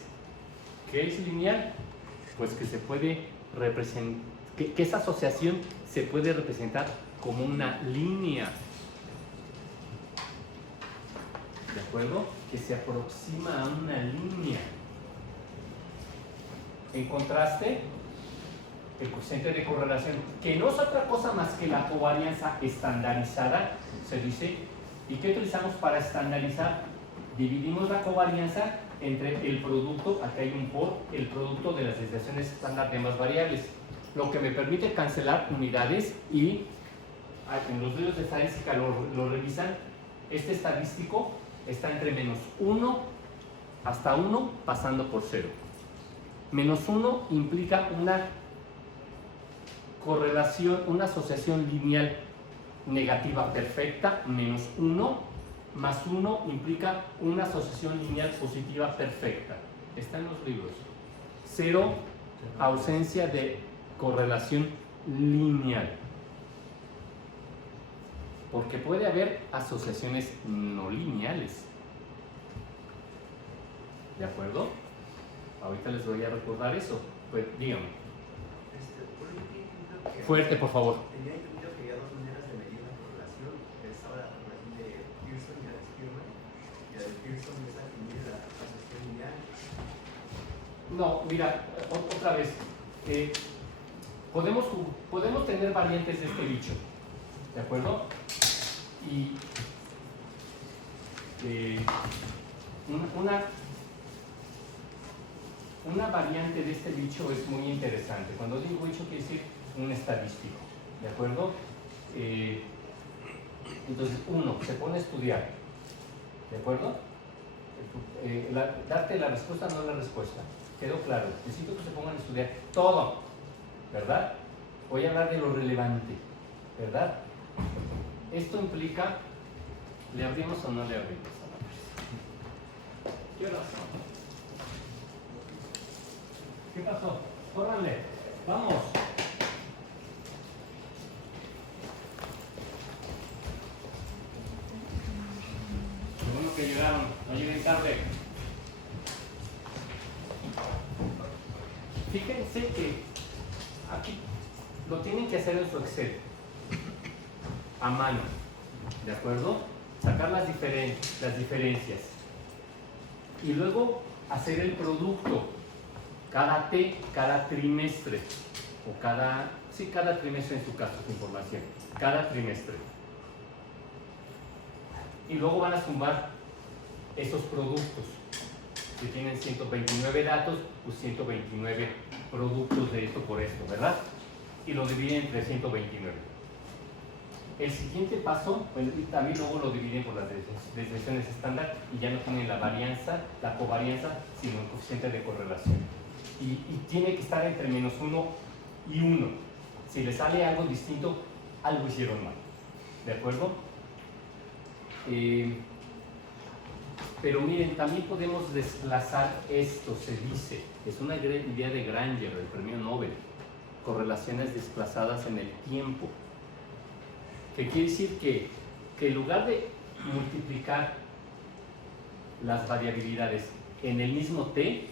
¿Qué es lineal? Pues que se puede representar, que esa asociación se puede representar como una línea. ¿De acuerdo? Que se aproxima a una línea. En contraste, el coeficiente de correlación, que no es otra cosa más que la covarianza estandarizada, se dice. ¿Y qué utilizamos para estandarizar? Dividimos la covarianza entre el producto, acá hay un por, el producto de las desviaciones estándar de ambas variables, lo que me permite cancelar unidades y en los libros de estadística lo revisan. Este estadístico está entre -1 hasta 1 pasando por 0. -1 implica una correlación, una asociación lineal negativa perfecta, -1, más 1 implica una asociación lineal positiva perfecta. Está en los libros. 0, ausencia de correlación lineal. Porque puede haber asociaciones no lineales. ¿De acuerdo? Ahorita les voy a recordar eso. Pues díganme. Fuerte, por favor. Tenía entendido que había dos maneras de medir la correlación. Estaba la correlación de Pearson y la de Spearman. Y la de Pearson es la que mide la asociación lineal. No, mira, otra vez. Podemos tener variantes de este bicho. ¿De acuerdo? Y una variante de este bicho es muy interesante. Cuando digo bicho quiere decir un estadístico, ¿de acuerdo? Entonces uno se pone a estudiar, ¿de acuerdo? Darte la respuesta, no la respuesta. ¿Quedó claro? Necesito que se pongan a estudiar todo, ¿verdad? Voy a hablar de lo relevante, ¿verdad? Esto implica, ¿le abrimos o no le abrimos? ¿Qué horas son? ¿Qué pasó? ¡Córranle! ¡Vamos! Qué bueno que llegaron, no lleguen tarde. Fíjense que aquí lo tienen que hacer en su Excel, a mano, ¿de acuerdo? Sacar las diferencias. Y luego hacer el producto. Cada trimestre, o cada trimestre en su caso, su información. cada trimestre. Y luego van a sumar esos productos. Si tienen 129 datos, pues 129 productos de esto por esto, ¿verdad? Y lo dividen entre 129. El siguiente paso, bueno, y también luego lo dividen por las desviaciones estándar y ya no tienen la varianza, la covarianza, sino el coeficiente de correlación. Y tiene que estar entre -1 y 1. Si le sale algo distinto, algo hicieron mal. ¿De acuerdo? Pero miren, también podemos desplazar esto, se dice. Es una idea de Granger, del premio Nobel. Correlaciones desplazadas en el tiempo. Que quiere decir que en lugar de multiplicar las variabilidades en el mismo t,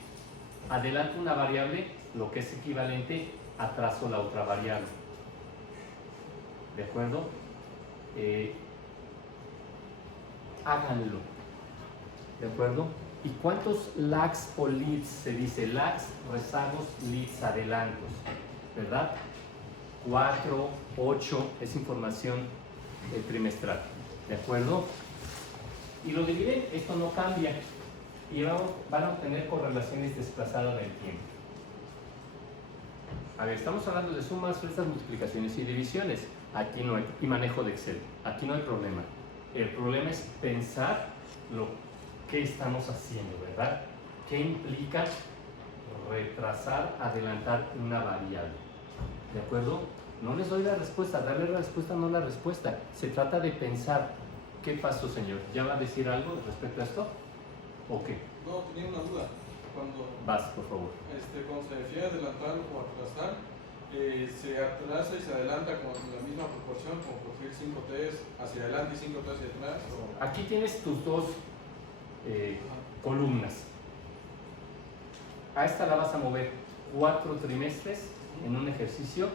adelanto una variable, lo que es equivalente, atraso la otra variable. ¿De acuerdo? Háganlo. ¿De acuerdo? ¿Y cuántos lags o leads se dice? Lags, rezagos, leads, adelantos. ¿Verdad? 4, 8, es información trimestral. ¿De acuerdo? Y lo dividen, esto no cambia. Y van a obtener correlaciones desplazadas en el tiempo. A ver, estamos hablando de sumas, restas, multiplicaciones y divisiones. Aquí no hay, y manejo de Excel. Aquí no hay problema. El problema es pensar lo que estamos haciendo, ¿verdad? ¿Qué implica retrasar, adelantar una variable? ¿De acuerdo? No les doy la respuesta, darle la respuesta, no la respuesta. Se trata de pensar. ¿Qué pasó, señor? ¿Ya va a decir algo respecto a esto? ¿O qué? No, tenía una duda. Cuando, Vas, por favor. cuando se refiere a adelantar o atrasar, se atrasa y se adelanta con la misma proporción, como por decir 5 T's hacia adelante y 5 T's hacia atrás. O... Aquí tienes tus dos columnas. A esta la vas a mover 4 trimestres en un ejercicio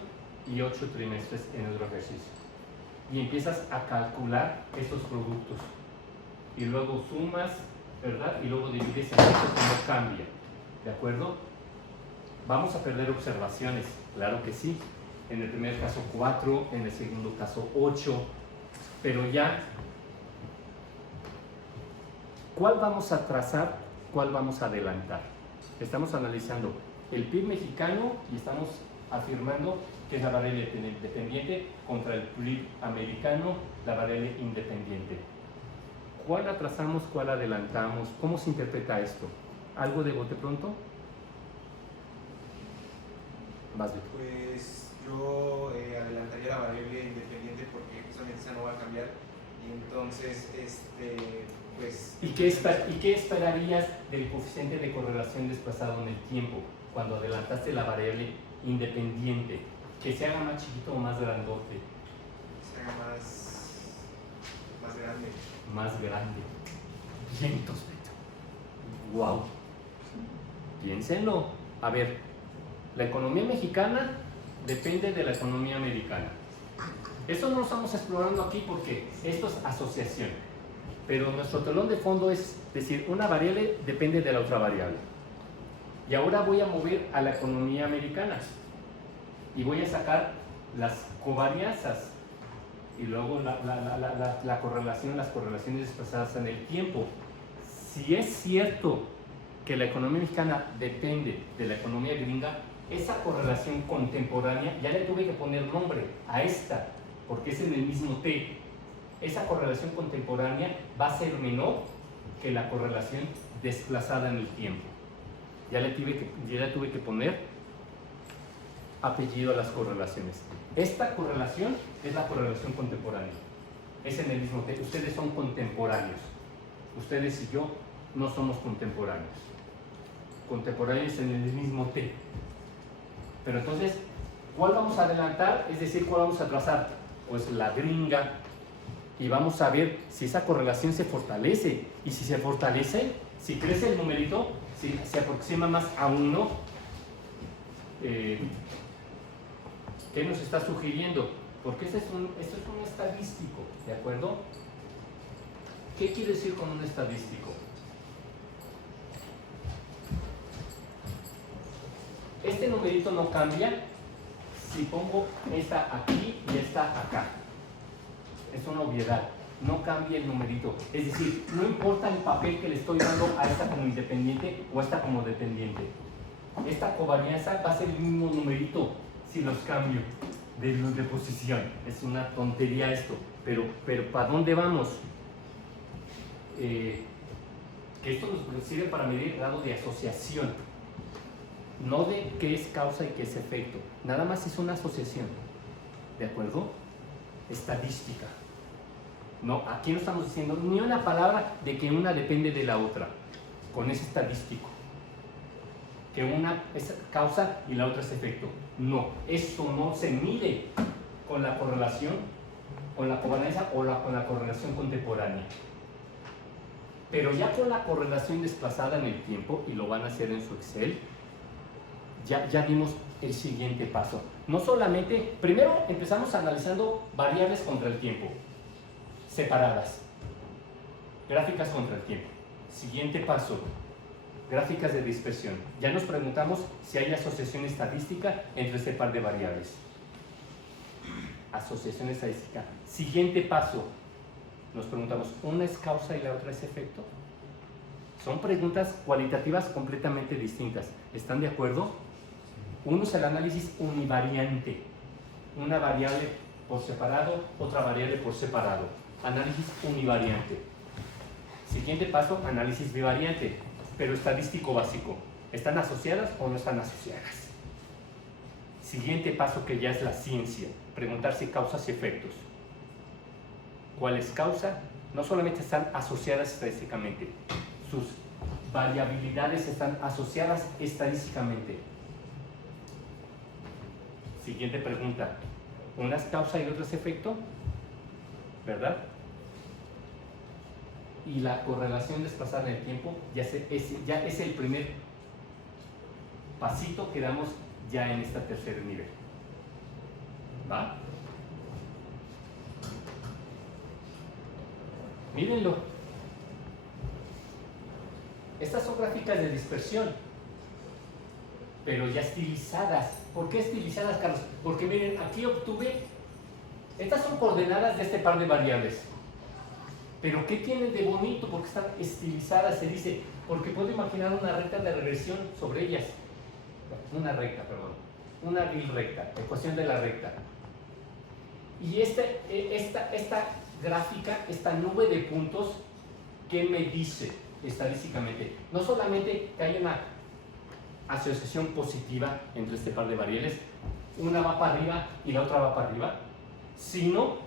y 8 trimestres en otro ejercicio. Y empiezas a calcular estos productos. Y luego sumas, ¿verdad? Y luego divides en esto que no cambia. ¿De acuerdo? Vamos a perder observaciones, claro que sí. En el primer caso 4, en el segundo caso 8. Pero ya, ¿cuál vamos a trazar? ¿Cuál vamos a adelantar? Estamos analizando el PIB mexicano y estamos afirmando que es la variable dependiente contra el PIB americano, la variable independiente. ¿Cuál atrasamos, cuál adelantamos? ¿Cómo se interpreta esto? ¿Algo de bote pronto? Vas, Vic. Pues yo adelantaría la variable independiente porque justamente esa no va a cambiar. Y entonces, pues... ¿Y qué esperarías del coeficiente de correlación desplazado en el tiempo cuando adelantaste la variable independiente? ¿Que se haga más chiquito o más grandote? Se haga más grande. Más grande. Vientos, wow. Piénsenlo. A ver, la economía mexicana depende de la economía americana. Esto no lo estamos explorando aquí porque esto es asociación. Pero nuestro telón de fondo es decir, una variable depende de la otra variable. Y ahora voy a mover a la economía americana. Y voy a sacar las covarianzas. Y luego la correlación, las correlaciones desplazadas en el tiempo. Si es cierto que la economía mexicana depende de la economía gringa, esa correlación contemporánea, ya le tuve que poner nombre a esta, porque es en el mismo T. Esa correlación contemporánea va a ser menor que la correlación desplazada en el tiempo. Ya le tuve que poner apellido a las correlaciones. Esta correlación es la correlación contemporánea. Es en el mismo T. Ustedes son contemporáneos. Ustedes y yo no somos contemporáneos. Contemporáneos en el mismo T. Pero entonces, ¿cuál vamos a adelantar? Es decir, ¿cuál vamos a atrasar? Pues la gringa. Y vamos a ver si esa correlación se fortalece. Y si se fortalece, si crece el numerito, si se aproxima más a 1, ¿qué nos está sugiriendo? Porque esto es un estadístico, ¿de acuerdo? ¿Qué quiere decir con un estadístico? Este numerito no cambia si pongo esta aquí y esta acá. es una obviedad. No cambia el numerito. Es decir, no importa el papel que le estoy dando a esta como independiente o a esta como dependiente. Esta covarianza va a ser el mismo numerito si los cambio de posición. Es una tontería esto. Pero ¿para dónde vamos? Que esto nos sirve para medir el grado de asociación. No de qué es causa y qué es efecto. Nada más es una asociación. ¿De acuerdo? Estadística. No, aquí no estamos diciendo ni una palabra de que una depende de la otra. Con ese estadístico. Que una es causa y la otra es efecto. No, eso no se mide con la correlación, con la covarianza o con la correlación contemporánea. Pero ya con la correlación desplazada en el tiempo, y lo van a hacer en su Excel, ya dimos el siguiente paso. No solamente, primero empezamos analizando variables contra el tiempo, separadas, gráficas contra el tiempo. Siguiente paso, gráficas de dispersión. Ya nos preguntamos si hay asociación estadística entre este par de variables. Asociación estadística. Siguiente paso, nos preguntamos, ¿una es causa y la otra es efecto? Son preguntas cualitativas completamente distintas. ¿Están de acuerdo? Uno es el análisis univariante. Una variable por separado, otra variable por separado. Análisis univariante. Siguiente paso, análisis bivariante, pero estadístico básico. ¿Están asociadas o no están asociadas? Siguiente paso, que ya es la ciencia. Preguntarse causas y efectos. ¿Cuál es causa? No solamente están asociadas estadísticamente, sus variabilidades están asociadas estadísticamente. Siguiente pregunta, ¿una es causa y otra es efecto? ¿Verdad? Y la correlación desplazada en el tiempo ya es el primer pasito que damos ya en este tercer nivel. ¿Va? Mírenlo. Estas son gráficas de dispersión, pero ya estilizadas. ¿Por qué estilizadas, Carlos? Porque miren, aquí obtuve, estas son coordenadas de este par de variables. Pero ¿qué tienen de bonito? Porque están estilizadas, se dice, porque puedo imaginar una recta de regresión sobre ellas. Una recta, perdón. Una recta, ecuación de la recta. Y esta gráfica, esta nube de puntos, ¿qué me dice estadísticamente? No solamente que hay una asociación positiva entre este par de variables, una va para arriba y la otra va para arriba, sino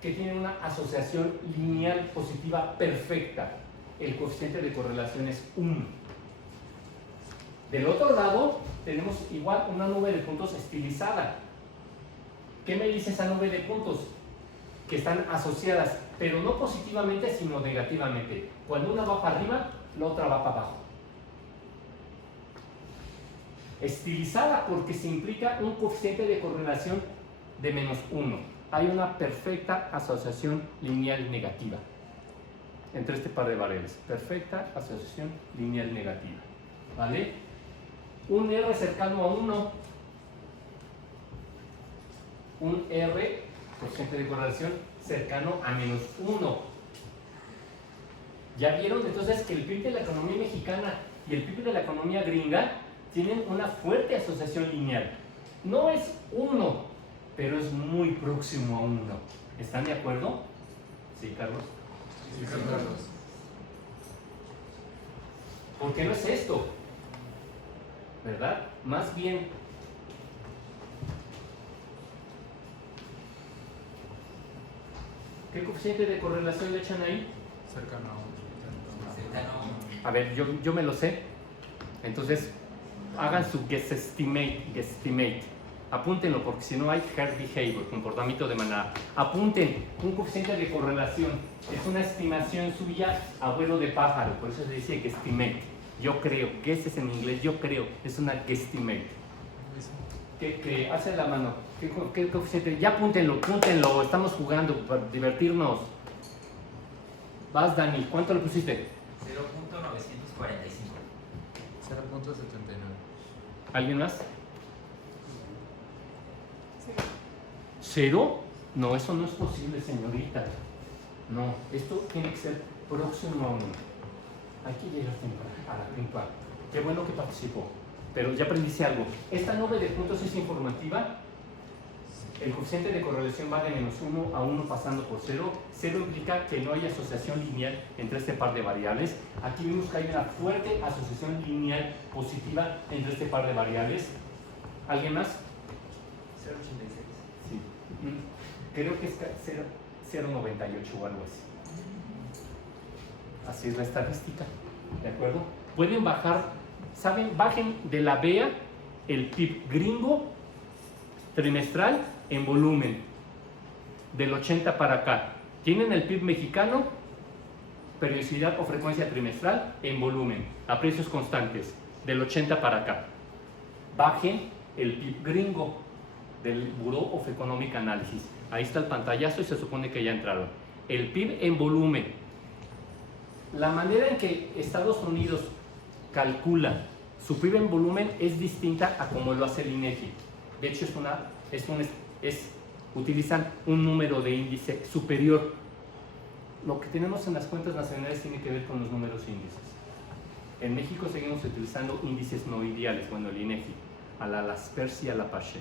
que tienen una asociación lineal positiva perfecta. El coeficiente de correlación es 1. Del otro lado, tenemos igual una nube de puntos estilizada. ¿Qué me dice esa nube de puntos? Que están asociadas, pero no positivamente, sino negativamente. Cuando una va para arriba, la otra va para abajo. Estilizada porque se implica un coeficiente de correlación de -1. Hay una perfecta asociación lineal negativa entre este par de variables. Perfecta asociación lineal negativa. ¿Vale? Un R cercano a 1. Un R, coeficiente de correlación, cercano a -1. ¿Ya vieron entonces que el PIB de la economía mexicana y el PIB de la economía gringa tienen una fuerte asociación lineal? No es 1, pero es muy próximo a 1. ¿Están de acuerdo? ¿Sí, Carlos? Sí, Carlos. ¿Por qué no es esto? ¿Verdad? Más bien, ¿qué coeficiente de correlación le echan ahí? Cercano a 1. A ver, yo me lo sé. Entonces, hagan su guesstimate. Apúntenlo, porque si no hay herd behavior, comportamiento de manada. Apunten, un coeficiente de correlación es una estimación suya, abuelo de pájaro, por eso se dice guesstimate. Yo creo, guess es en inglés, yo creo, es una guesstimate. ¿Qué hace la mano? ¿Qué coeficiente? Ya apúntenlo, estamos jugando para divertirnos. Vas, Dani, ¿cuánto le pusiste? 0.945. 0.79. ¿Alguien más? ¿Cero? No, eso no es posible, señorita. No, esto tiene que ser próximo a 1. Hay que llegar a la puntual. Qué bueno que participó. Pero ya aprendiste algo. Esta nube de puntos es informativa. El coeficiente de correlación va de -1 a 1 pasando por 0. 0 implica que no hay asociación lineal entre este par de variables. Aquí vemos que hay una fuerte asociación lineal positiva entre este par de variables. ¿Alguien más? 0.86. Sí. Creo que es 0.98 o algo así. Así es la estadística. ¿De acuerdo? Pueden bajar, ¿saben? Bajen de la BEA el PIB gringo trimestral en volumen del 80 para acá. Tienen el PIB mexicano, periodicidad o frecuencia trimestral en volumen, a precios constantes, del 80 para acá. Bajen el PIB gringo del Bureau of Economic Analysis. Ahí está el pantallazo y se supone que ya entraron. El PIB en volumen. La manera en que Estados Unidos calcula su PIB en volumen es distinta a como lo hace el INEGI. De hecho, utilizan un número de índice superior. Lo que tenemos en las cuentas nacionales tiene que ver con los números índices. En México seguimos utilizando índices no ideales, bueno, el INEGI, a la Las-Percy y a la Pache.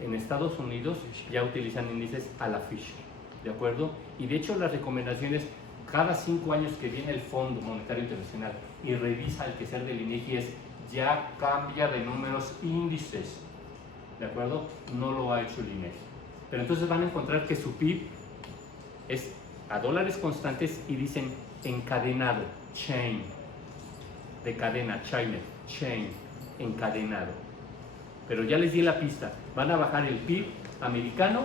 En Estados Unidos ya utilizan índices a la Fisher, ¿de acuerdo? Y de hecho las recomendaciones, cada 5 años que viene el Fondo Monetario Internacional y revisa el quehacer del INEGI es ya cambia de números índices, ¿de acuerdo? No lo ha hecho el INEGI. Pero entonces van a encontrar que su PIB es a dólares constantes y dicen encadenado, chain, de cadena, chain, encadenado. Pero ya les di la pista, van a bajar el PIB americano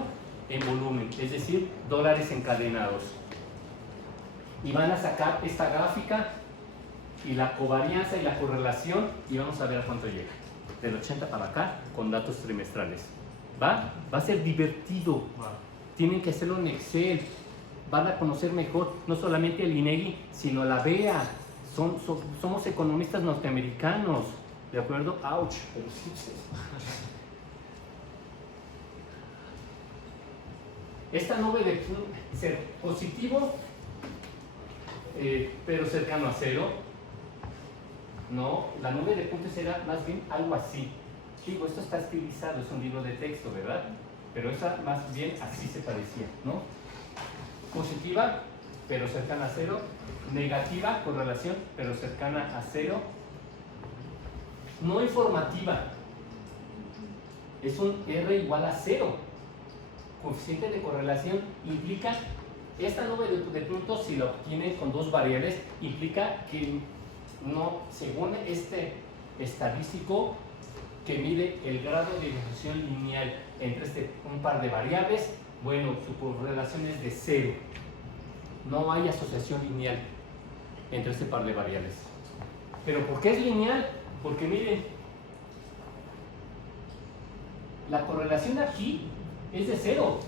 en volumen, es decir, dólares encadenados. Y van a sacar esta gráfica y la covarianza y la correlación y vamos a ver a cuánto llega. Del 80 para acá con datos trimestrales. Va a ser divertido. Tienen que hacerlo en Excel. Van a conocer mejor no solamente el INEGI, sino la BEA. Somos economistas norteamericanos. ¿De acuerdo? ¡Auch! Pero sí. Esta nube de ser positivo, pero cercano a 0. No, la nube de puntos era más bien algo así. Digo, esto está estilizado, es un libro de texto, ¿verdad? Pero esa más bien así se parecía, ¿no? Positiva, pero cercana a 0. Negativa, correlación, pero cercana a 0. No informativa. Es un R igual a 0. Coeficiente de correlación implica, esta nube de puntos, si la obtiene con 2 variables, implica que no, según este estadístico que mide el grado de asociación lineal entre un par de variables, bueno, su correlación es de 0. No hay asociación lineal entre este par de variables. ¿Pero por qué es lineal? Porque miren, la correlación aquí es de 0.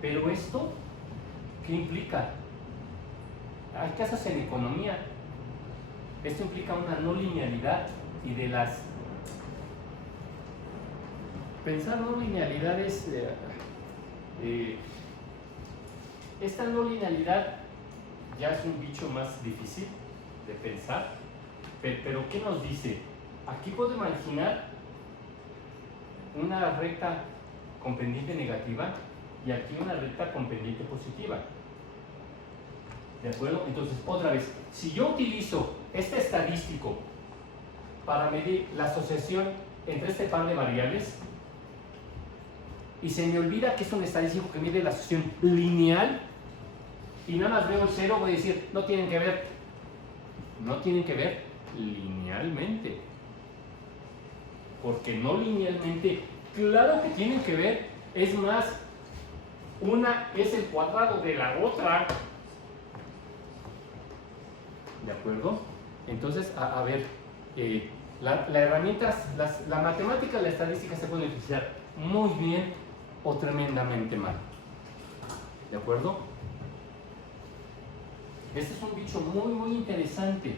Pero esto, ¿qué implica? Hay casos en economía. Esto implica una no linealidad y de las... Pensar no linealidades... esta no linealidad ya es un bicho más difícil de pensar, pero ¿qué nos dice? Aquí puedo imaginar una recta con pendiente negativa y aquí una recta con pendiente positiva. ¿De acuerdo? Entonces, otra vez, si yo utilizo este estadístico para medir la asociación entre este par de variables y se me olvida que es un estadístico que mide la asociación lineal y nada más veo el 0, voy a decir, no tienen que ver. No tienen que ver linealmente. Porque no linealmente, claro que tienen que ver, es más, una es el cuadrado de la otra. ¿De acuerdo? Entonces, a ver, la herramienta, la matemática y la estadística se pueden utilizar muy bien o tremendamente mal. ¿De acuerdo? Este es un bicho muy, muy interesante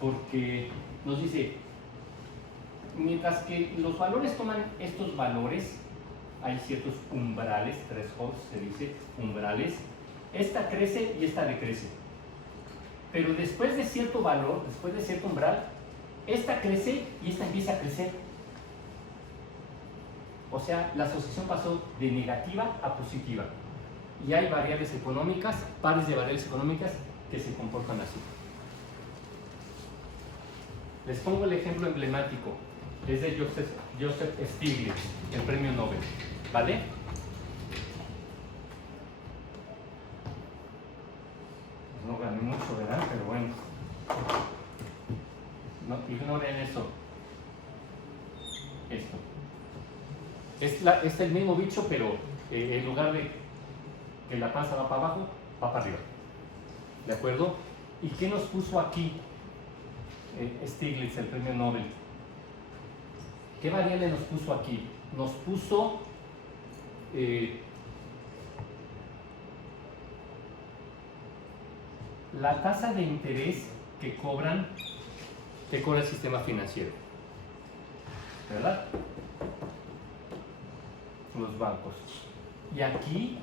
porque nos dice, mientras que los valores toman estos valores, hay ciertos umbrales, thresholds se dice, umbrales. Esta crece y esta decrece. Pero después de cierto valor, después de cierto umbral, esta crece y esta empieza a crecer. O sea, la asociación pasó de negativa a positiva. Y hay variables económicas, pares de variables económicas que se comportan así. Les pongo el ejemplo emblemático. Es de Joseph Stiglitz, el premio Nobel. ¿Vale? No gané mucho, ¿verdad? Pero bueno. No, ignoren eso. Esto. Es el mismo bicho, pero en lugar de que la panza va para abajo, va para arriba. ¿De acuerdo? ¿Y qué nos puso aquí Stiglitz, el premio Nobel? ¿Qué variable nos puso aquí? Nos puso la tasa de interés que cobra el sistema financiero, ¿verdad? Los bancos. Y aquí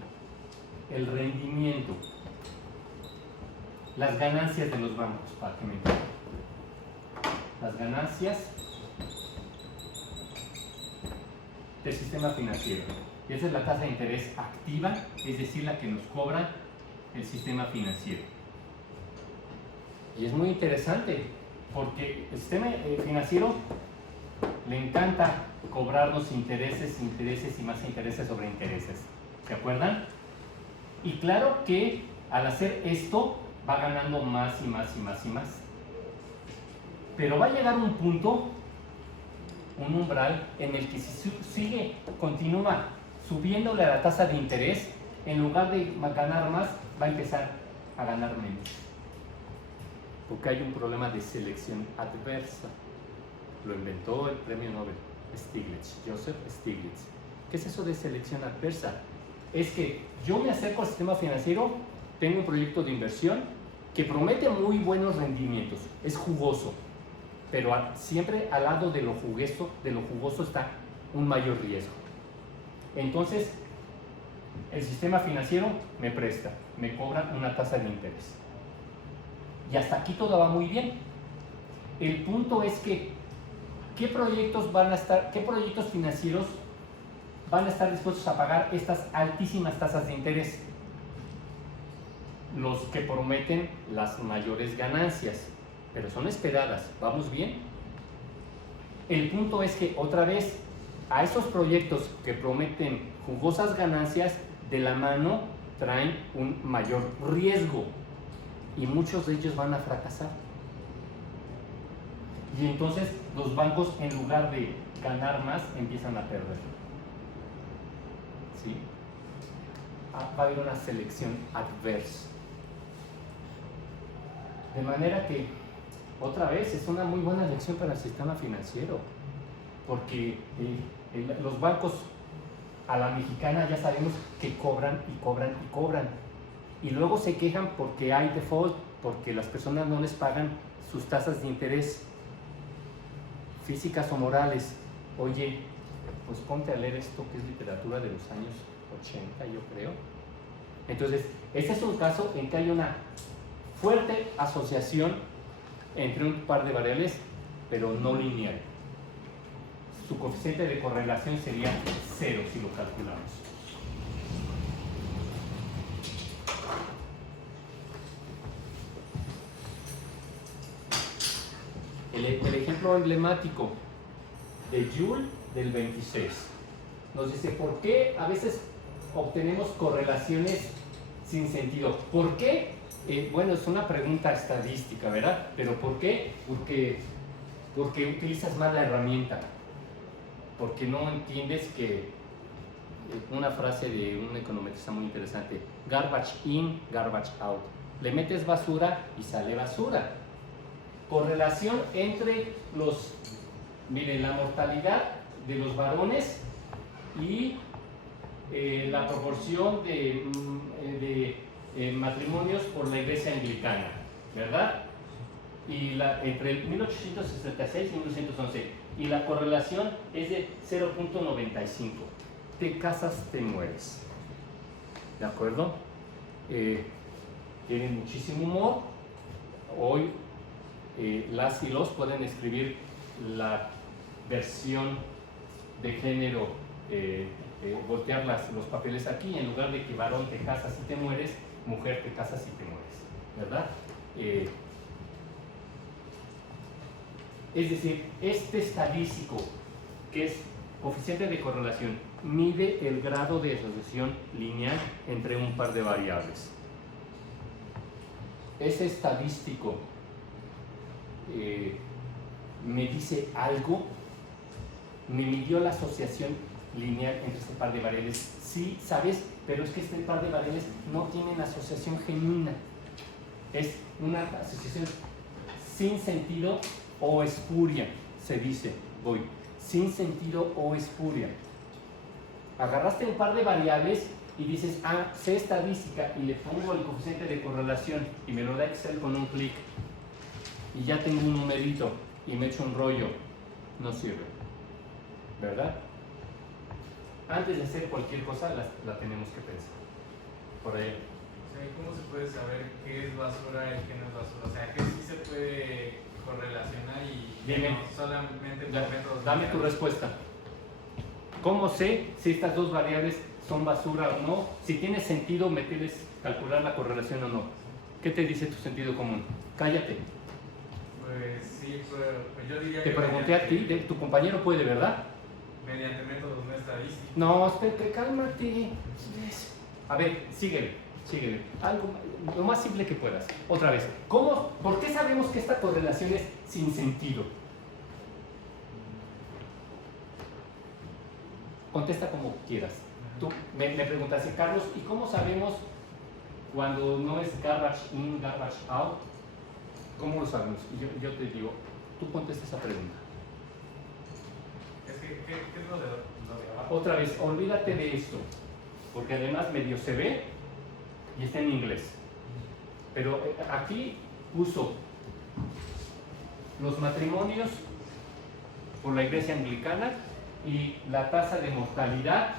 el rendimiento, las ganancias de los bancos, para que me entiendan. Las ganancias del sistema financiero. Y esa es la tasa de interés activa, es decir, la que nos cobra el sistema financiero. Y es muy interesante, porque el sistema financiero le encanta cobrarnos intereses, intereses y más intereses sobre intereses. ¿Se acuerdan? Y claro que al hacer esto va ganando más y más y más y más. Pero va a llegar un punto, un umbral, en el que si continúa subiéndole a la tasa de interés, en lugar de ganar más, va a empezar a ganar menos. Porque hay un problema de selección adversa. Lo inventó el premio Nobel Stiglitz, Joseph Stiglitz. ¿Qué es eso de selección adversa? Es que yo me acerco al sistema financiero, tengo un proyecto de inversión que promete muy buenos rendimientos, es jugoso, pero siempre al lado de lo jugoso está un mayor riesgo. Entonces, el sistema financiero me presta, me cobra una tasa de interés. Y hasta aquí todo va muy bien. El punto es que, ¿qué proyectos financieros van a estar dispuestos a pagar estas altísimas tasas de interés? Los que prometen las mayores ganancias, pero son esperadas. ¿Vamos bien? El punto es que, otra vez, a esos proyectos que prometen jugosas ganancias, de la mano traen un mayor riesgo y muchos de ellos van a fracasar. Y entonces los bancos, en lugar de ganar más, empiezan a perder. ¿Sí? Va a haber una selección adversa. De manera que, otra vez, es una muy buena lección para el sistema financiero, porque los bancos a la mexicana ya sabemos que cobran y cobran y cobran, y luego se quejan porque hay default, porque las personas no les pagan sus tasas de interés, físicas o morales. Oye, pues ponte a leer esto, que es literatura de los años 80, yo creo. Entonces, este es un caso en que hay una fuerte asociación entre un par de variables, pero no lineal. Su coeficiente de correlación sería 0 si lo calculamos. El ejemplo emblemático de Joule del 26 nos dice por qué a veces obtenemos correlaciones sin sentido. ¿Por qué? Bueno, es una pregunta estadística, ¿verdad? Pero ¿por qué? Porque utilizas mal la herramienta. Porque no entiendes que una frase de un economista muy interesante: garbage in, garbage out. Le metes basura y sale basura. Correlación entre miren, la mortalidad de los varones y la proporción de matrimonios por la iglesia anglicana, ¿verdad? Y entre 1866 y 1911. Y la correlación es de 0.95. te casas, te mueres. ¿De acuerdo? Tienen muchísimo humor. Hoy las y los pueden escribir la versión de género, voltear los papeles aquí, en lugar de que varón te casas y te mueres, mujer te casas y te mueres, ¿verdad? Es decir, este estadístico, que es coeficiente de correlación, mide el grado de asociación lineal entre un par de variables. Ese estadístico me dice algo, me midió la asociación lineal entre este par de variables. Sí, sabes, pero es que este par de variables no tienen asociación genuina. Es una asociación sin sentido o espuria, se dice, sin sentido o espuria. Agarraste un par de variables y dices, sé estadística, y le pongo el coeficiente de correlación y me lo da Excel con un clic y ya tengo un numerito y me echo un rollo. No sirve, ¿verdad? Antes de hacer cualquier cosa la tenemos que pensar. Por ahí. O sea, ¿cómo se puede saber qué es basura y qué no es basura? O sea, que sí se puede correlacionar y Dime. no solamente por métodos. Dame tu respuesta. ¿Cómo sé si estas dos variables son basura o no? Si tiene sentido meterles, calcular la correlación o no. ¿Qué te dice tu sentido común? Cállate. Pues sí, pues yo diría Te que pregunté a ti, tu compañero puede, ¿verdad? mediante métodos no estadísticos. No, espérate, cálmate. A ver, síguele. Algo, lo más simple que puedas. Otra vez, ¿por qué sabemos que esta correlación es sin sentido? Contesta como quieras. Tú me preguntaste, Carlos, ¿y cómo sabemos cuando no es garbage in, garbage out? ¿Cómo lo sabemos? Y yo te digo, tú contesta esa pregunta. Es que, ¿qué es lo de abajo? Otra vez, olvídate de esto, porque además medio se ve y está en inglés. Pero aquí puso los matrimonios por la iglesia anglicana y la tasa de mortalidad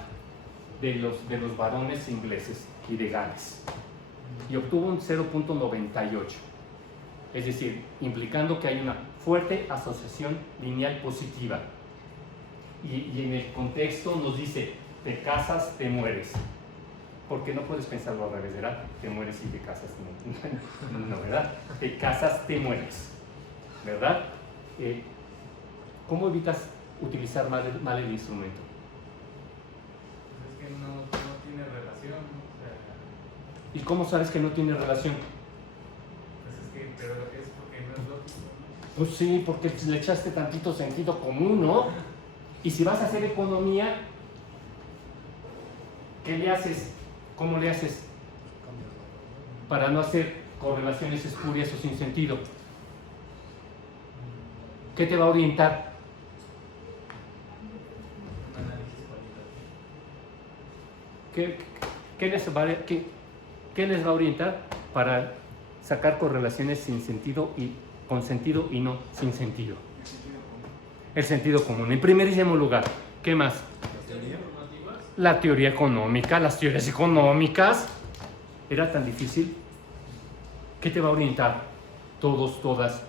de los varones ingleses y de Gales. Y obtuvo un 0.98. Es decir, implicando que hay una fuerte asociación lineal positiva. Y en el contexto nos dice, te casas, te mueres. Porque no puedes pensarlo al revés, ¿verdad? Te mueres y te casas. No, ¿verdad? Te casas, te mueres. ¿Verdad? ¿Cómo evitas utilizar mal el instrumento? Pues es que no tiene relación. O sea, ¿Y cómo sabes que no tiene relación? pues es que, pero es porque no es lógico, ¿no? Pues sí, porque le echaste tantito sentido común, ¿no? Y si vas a hacer economía, ¿qué le haces? ¿Cómo le haces? Para no hacer correlaciones espurias o sin sentido. ¿Qué te va a orientar? Un análisis cualitativo. ¿Qué les va a orientar para sacar correlaciones sin sentido y con sentido y no sin sentido? El sentido común. En primerísimo lugar, ¿qué más? La teoría económica, las teorías económicas. ¿Era tan difícil? ¿Qué te va a orientar? Todas.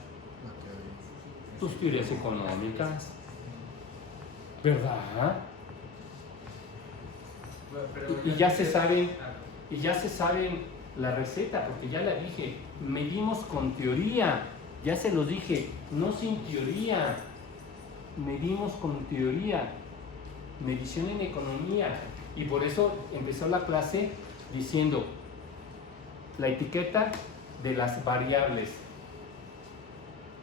Tus teorías económicas. ¿Verdad? Pero Y ya se saben la receta, porque ya la dije. Medimos con teoría. Ya se los dije, no sin teoría. Medimos con teoría. Medición en economía. Y por eso empezó la clase diciendo la etiqueta de las variables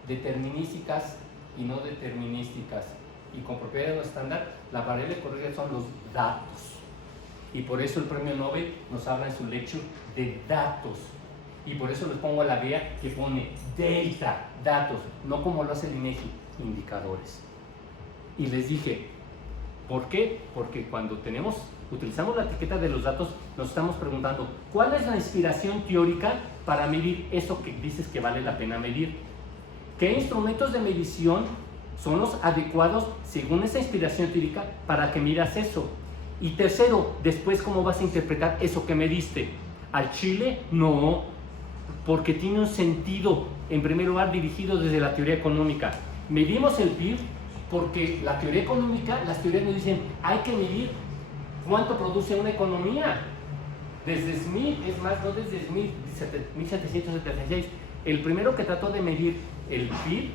determinísticas y no determinísticas y con propiedades no estándar. Las variables correctas son los datos, y por eso el premio Nobel nos habla en su lecture de datos, y por eso les pongo a la vea que pone data, datos, no como lo hace el INEGI, indicadores. Y les dije, ¿por qué? Porque cuando utilizamos la etiqueta de los datos, nos estamos preguntando, ¿cuál es la inspiración teórica para medir eso que dices que vale la pena medir? ¿Qué instrumentos de medición son los adecuados según esa inspiración teórica para que miras eso? Y tercero, después, ¿cómo vas a interpretar eso que me diste? ¿Al Chile? No, porque tiene un sentido, en primer lugar, dirigido desde la teoría económica. Medimos el PIB porque la teoría económica, las teorías nos dicen, hay que medir cuánto produce una economía. Desde Smith, es más, no desde Smith, 1776, el primero que trató de medir el PIB,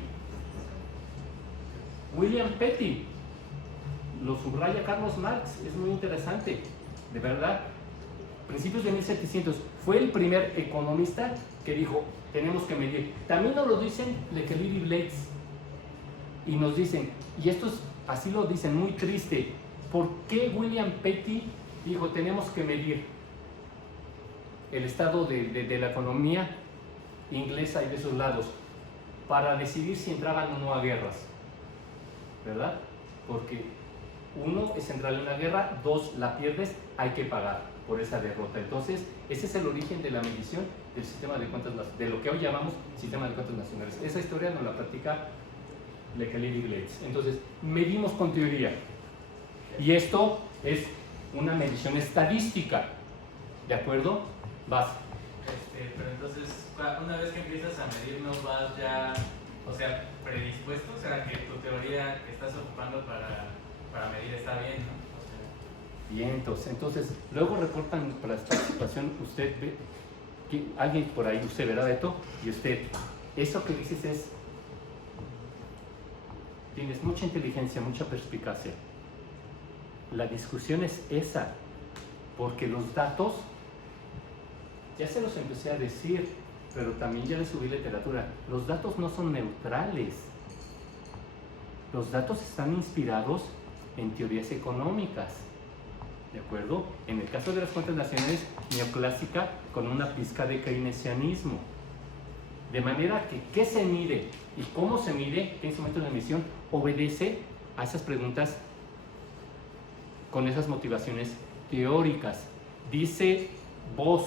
William Petty, lo subraya Carlos Marx, es muy interesante, de verdad. Principios de 1700, fue el primer economista que dijo, tenemos que medir. También nos lo dicen Lekelier y Blades, y nos dicen, y estos así lo dicen, muy triste, ¿por qué William Petty dijo, tenemos que medir el estado de la economía inglesa y de esos lados, para decidir si entraban o no a guerras? ¿Verdad? Porque uno es entrar en una guerra, dos, la pierdes, hay que pagar por esa derrota. Entonces, ese es el origen de la medición del sistema de cuentas, de lo que hoy llamamos sistema de cuentas nacionales. Esa historia nos la practica Lekelier y Blades. Entonces, medimos con teoría. Y esto es una medición estadística. ¿De acuerdo? Vas. Pero entonces, una vez que empiezas a medir, no vas ya, o sea, predispuesto, o sea, que tu teoría que estás ocupando para medir está bien, ¿no? O sea, Bien, entonces, luego reportan para esta situación, usted ve, que alguien por ahí, usted verá esto, y usted, eso que dices es, tienes mucha inteligencia, mucha perspicacia. La discusión es esa, porque los datos, ya se los empecé a decir, pero también ya les subí literatura, los datos no son neutrales. Los datos están inspirados en teorías económicas, ¿de acuerdo? En el caso de las cuentas nacionales, neoclásica con una pizca de keynesianismo. De manera que qué se mide y cómo se mide, qué instrumentos de medición, obedece a esas preguntas con esas motivaciones teóricas. Dice Voss,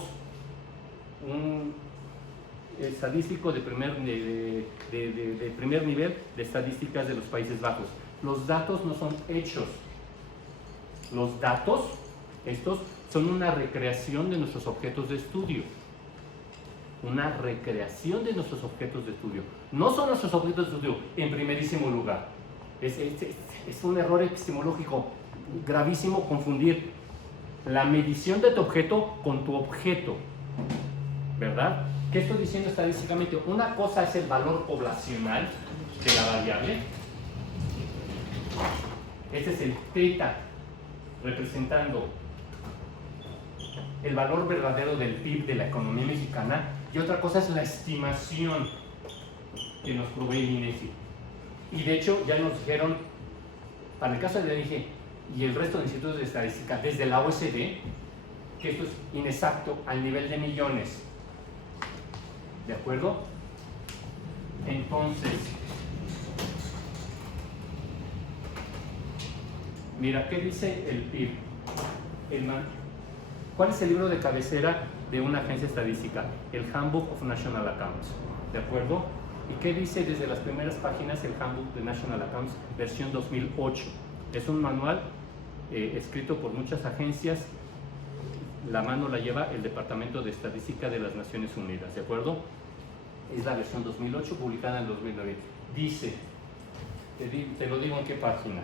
un estadístico de primer nivel de estadísticas de los Países Bajos, los datos no son hechos. Los datos, estos, son una recreación de nuestros objetos de estudio. Una recreación de nuestros objetos de estudio. No son nuestros objetos de estudio en primerísimo lugar. Es un error epistemológico gravísimo confundir la medición de tu objeto con tu objeto, ¿verdad? ¿Qué estoy diciendo estadísticamente? Una cosa es el valor poblacional de la variable. Este es el θ, representando el valor verdadero del PIB de la economía mexicana, y otra cosa es la estimación que nos provee el INEGI. Y de hecho ya nos dijeron, para el caso de la INEGI y el resto de institutos de estadística desde la OECD, que esto es inexacto al nivel de millones. ¿De acuerdo? Entonces, mira, ¿qué dice el PIB? ¿Cuál es el libro de cabecera de una agencia estadística? El Handbook of National Accounts. ¿De acuerdo? ¿Y qué dice desde las primeras páginas el Handbook de National Accounts, versión 2008? Es un manual escrito por muchas agencias. La mano la lleva el Departamento de Estadística de las Naciones Unidas. ¿De acuerdo? Es la versión 2008, publicada en 2009. Dice, te lo digo en qué página.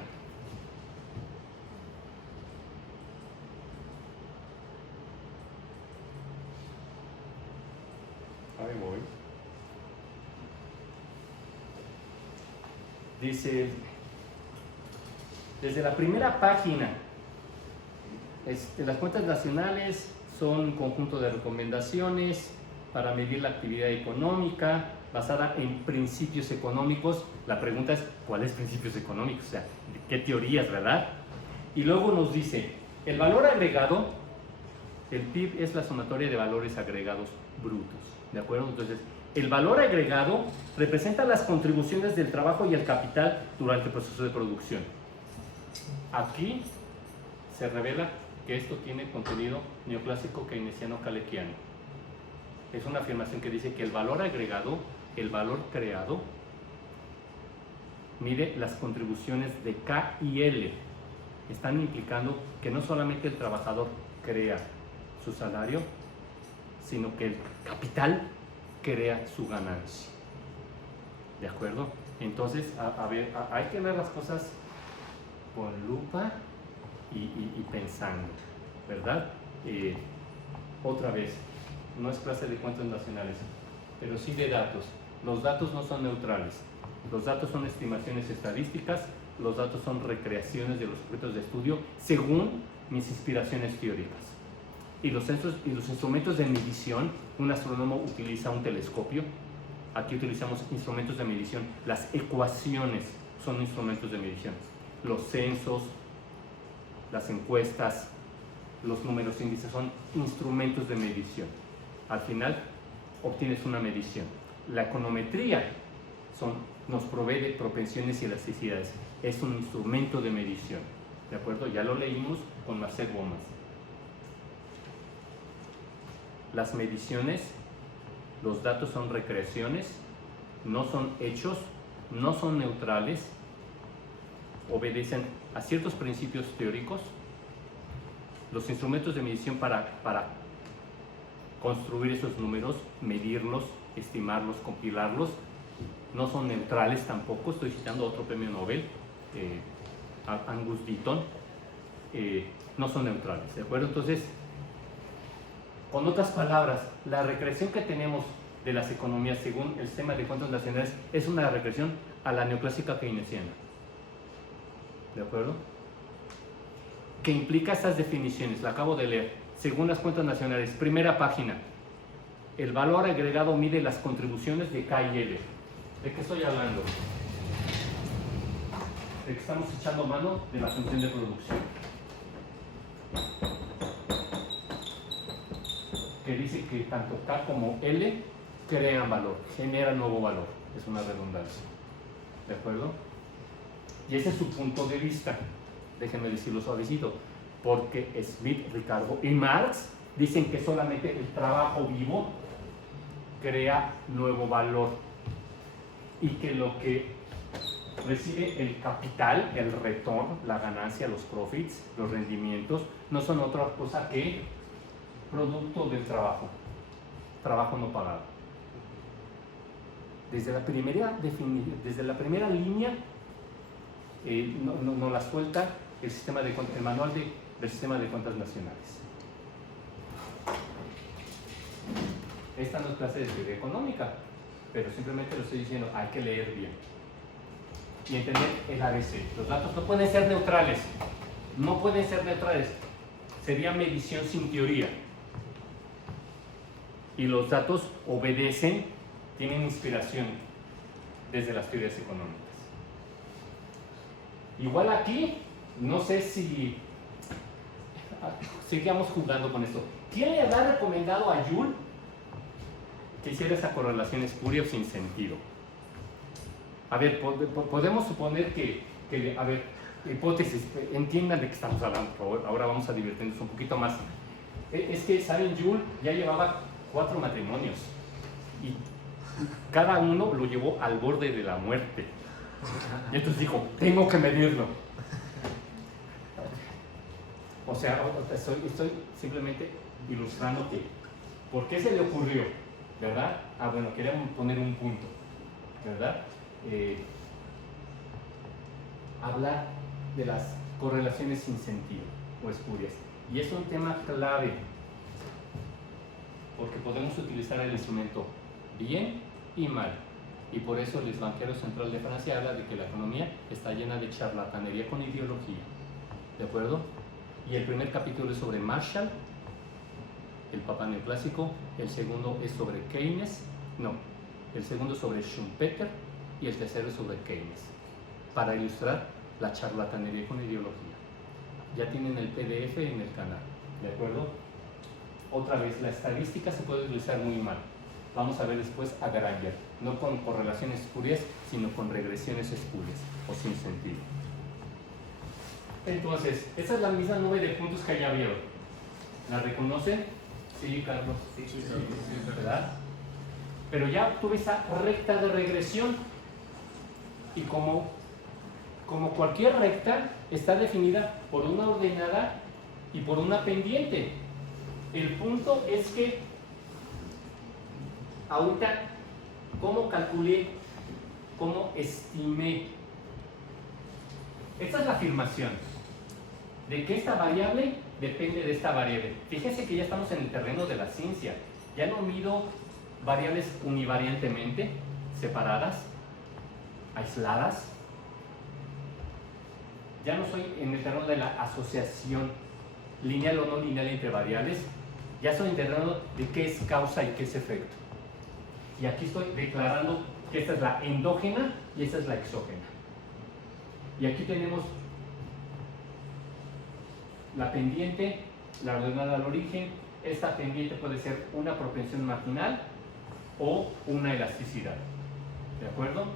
Ahí voy. Dice, desde la primera página, las cuentas nacionales son un conjunto de recomendaciones para medir la actividad económica basada en principios económicos. La pregunta es, ¿cuáles principios económicos? O sea, ¿qué teorías, verdad? Y luego nos dice, el valor agregado, el PIB es la sumatoria de valores agregados brutos, ¿de acuerdo? Entonces, el valor agregado representa las contribuciones del trabajo y el capital durante el proceso de producción. Aquí se revela que esto tiene contenido neoclásico keynesiano kalekiano. Es una afirmación que dice que el valor agregado, el valor creado, mide las contribuciones de K y L están implicando que no solamente el trabajador crea su salario, sino que el capital crea su ganancia. ¿De acuerdo? Entonces, a ver, hay que ver las cosas con lupa y pensando, ¿verdad? Otra vez, no es clase de cuentas nacionales, pero sí de datos. Los datos no son neutrales. Los datos son estimaciones estadísticas, los datos son recreaciones de los objetos de estudio según mis inspiraciones teóricas. Y los instrumentos de medición, un astrónomo utiliza un telescopio, aquí utilizamos instrumentos de medición, las ecuaciones son instrumentos de medición, los censos, las encuestas, los números índices son instrumentos de medición. Al final obtienes una medición. La econometría nos provee de propensiones y elasticidades, es un instrumento de medición. ¿De acuerdo? Ya lo leímos con Marcel Gómez. Las mediciones, los datos son recreaciones, no son hechos, no son neutrales, obedecen a ciertos principios teóricos. Los instrumentos de medición para construir esos números, medirlos, estimarlos, compilarlos, no son neutrales tampoco. Estoy citando otro premio Nobel, Angus Deaton, no son neutrales, ¿de acuerdo? Entonces, con otras palabras, la regresión que tenemos de las economías según el sistema de cuentas nacionales es una regresión a la neoclásica keynesiana, ¿de acuerdo? Que implica estas definiciones, la acabo de leer, según las cuentas nacionales, primera página, el valor agregado mide las contribuciones de K y L. ¿De qué estoy hablando? De que estamos echando mano de la función de producción, que dice que tanto K como L crean valor, generan nuevo valor. Es una redundancia, ¿de acuerdo? Y ese es su punto de vista. Déjenme decirlo suavecito, porque Smith, Ricardo y Marx dicen que solamente el trabajo vivo crea nuevo valor y que lo que recibe el capital, el retorno, la ganancia, los profits, los rendimientos, no son otra cosa que producto del trabajo no pagado. Desde la primera línea no la suelta el manual del sistema de cuentas nacionales. Esta no es clase de teoría económica, pero simplemente lo estoy diciendo, hay que leer bien y entender el ABC. Los datos no pueden ser neutrales, no pueden ser neutrales, sería medición sin teoría. Y los datos obedecen, tienen inspiración desde las teorías económicas. Igual aquí, no sé si sigamos jugando con esto. ¿Quién le habrá recomendado a Joule que hiciera esa correlación espuria o sin sentido? A ver, podemos suponer a ver, hipótesis, entiendan de qué estamos hablando, por favor. Ahora vamos a divertirnos un poquito más. Es que, ¿saben? Joule ya llevaba 4 matrimonios y cada uno lo llevó al borde de la muerte. Y entonces dijo, tengo que medirlo. O sea, estoy simplemente ilustrando que, ¿por qué se le ocurrió? ¿Verdad? Bueno, queríamos poner un punto, ¿verdad? Hablar de las correlaciones sin sentido o espurias. Y es un tema clave, porque podemos utilizar el instrumento bien y mal. Y por eso el banquero central de Francia habla de que la economía está llena de charlatanería con ideología. ¿De acuerdo? Y el primer capítulo es sobre Marshall, el papa neoclásico. El segundo es sobre Keynes. El segundo es sobre Schumpeter. Y el tercero es sobre Keynes. Para ilustrar la charlatanería con ideología. Ya tienen el PDF en el canal. ¿De acuerdo? Otra vez, la estadística se puede utilizar muy mal. Vamos a ver después a Granger, no con correlaciones espurias, sino con regresiones espurias o sin sentido. Entonces, esa es la misma nube de puntos que ya vieron. ¿La reconocen? Sí, Carlos. Sí, ¿verdad? Pero ya tuve esa recta de regresión. Y como como cualquier recta, está definida por una ordenada y por una pendiente. El punto es que ahorita, ¿cómo calculé? ¿Cómo estimé? Esta es la afirmación de que esta variable depende de esta variable. Fíjense que ya estamos en el terreno de la ciencia. Ya no mido variables univariantemente, separadas, aisladas. Ya no soy en el terreno de la asociación lineal o no lineal entre variables. Ya soy en el terreno de qué es causa y qué es efecto. Y aquí estoy declarando que esta es la endógena y esta es la exógena. Y aquí tenemos la pendiente, la ordenada al origen. Esta pendiente puede ser una propensión marginal o una elasticidad. ¿De acuerdo?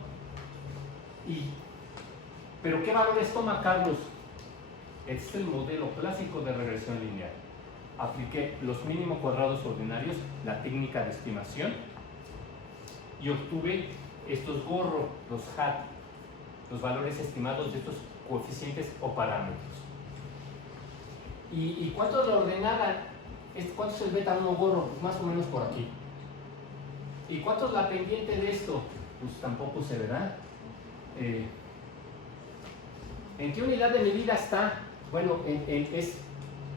¿Pero qué valores toma Carlos? Este es el modelo clásico de regresión lineal. Apliqué los mínimos cuadrados ordinarios, la técnica de estimación, y obtuve estos gorros, los HAT, los valores estimados de estos coeficientes o parámetros. ¿Y cuánto es la ordenada? ¿Cuánto es el beta 1 gorro? Pues más o menos por aquí. ¿Y cuánto es la pendiente de esto? Pues tampoco se verá. ¿En qué unidad de medida está? Bueno, es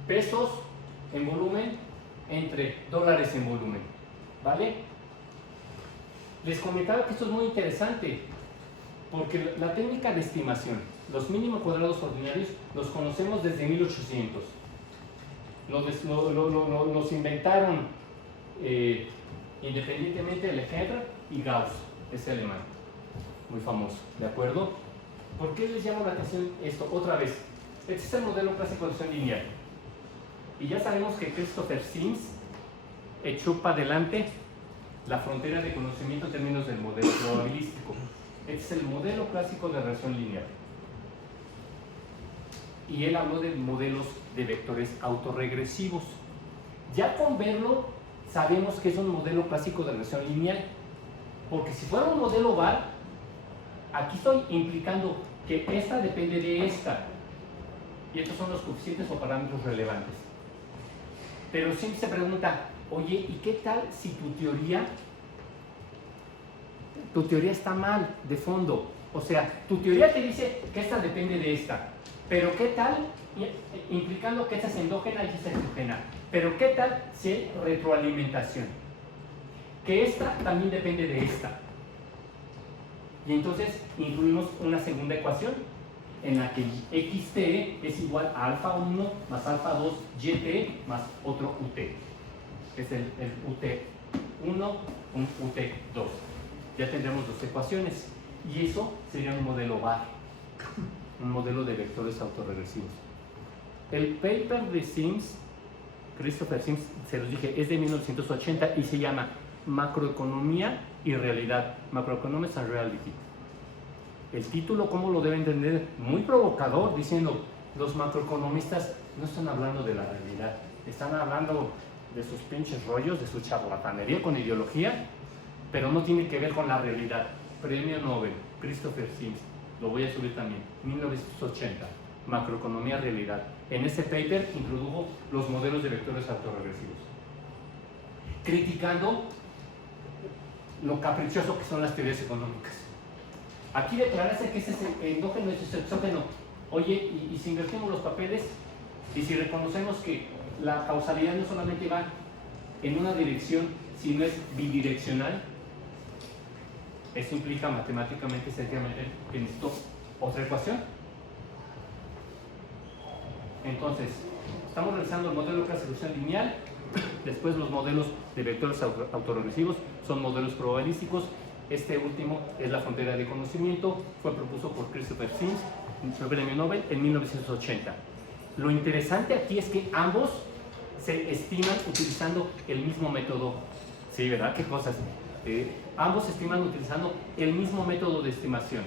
pesos en volumen entre dólares en volumen. ¿Vale? Les comentaba que esto es muy interesante, porque la técnica de estimación, los mínimos cuadrados ordinarios, los conocemos desde 1800. Los inventaron independientemente Legendre y Gauss, ese alemán, muy famoso, ¿de acuerdo? ¿Por qué les llama la atención esto? Otra vez, este es el modelo clásico de regresión lineal. Y ya sabemos que Christopher Sims echó para adelante la frontera de conocimiento en términos del modelo probabilístico. Este es el modelo clásico de regresión lineal. Y él habló de modelos de vectores autorregresivos. Ya con verlo sabemos que es un modelo clásico de regresión lineal, porque si fuera un modelo VAR, aquí estoy implicando que esta depende de esta, y estos son los coeficientes o parámetros relevantes. Pero siempre se pregunta, oye, ¿y qué tal si tu teoría está mal de fondo? O sea, tu teoría te dice que esta depende de esta, pero ¿qué tal? Implicando que esta es endógena y esta es exógena. Pero ¿qué tal si hay retroalimentación? Que esta también depende de esta. Y entonces incluimos una segunda ecuación en la que xt es igual a alfa 1 más alfa 2 yt más otro ut. Es el ut1, un ut2. Ya tendremos dos ecuaciones. Y eso sería un modelo VAR, un modelo de vectores autorregresivos. El paper de Sims, Christopher Sims, se los dije, es de 1980 y se llama Macroeconomía y Realidad, Macroeconomics and Reality. El título, ¿cómo lo debe entender? Muy provocador, diciendo, los macroeconomistas no están hablando de la realidad, están hablando de sus pinches rollos, de su charlatanería con ideología, pero no tiene que ver con la realidad. Premio Nobel, Christopher Sims, lo voy a subir también, 1980, Macroeconomía Realidad. En ese paper introdujo los modelos de vectores autorregresivos, criticando lo caprichoso que son las teorías económicas. Aquí declararse que ese es endógeno y ese es exógeno. Oye, y si invertimos los papeles y si reconocemos que la causalidad no solamente va en una dirección, sino es bidireccional, eso implica matemáticamente, sencillamente, que necesito otra ecuación. Entonces, estamos realizando el modelo de clasificación lineal, después los modelos de vectores autorregresivos son modelos probabilísticos. Este último es la frontera de conocimiento, fue propuesto por Christopher Sims, fue premio Nobel en 1980. Lo interesante aquí es que ambos se estiman utilizando el mismo método. Sí, ¿verdad? ¿Qué cosas? Ambos se estiman utilizando el mismo método de estimación,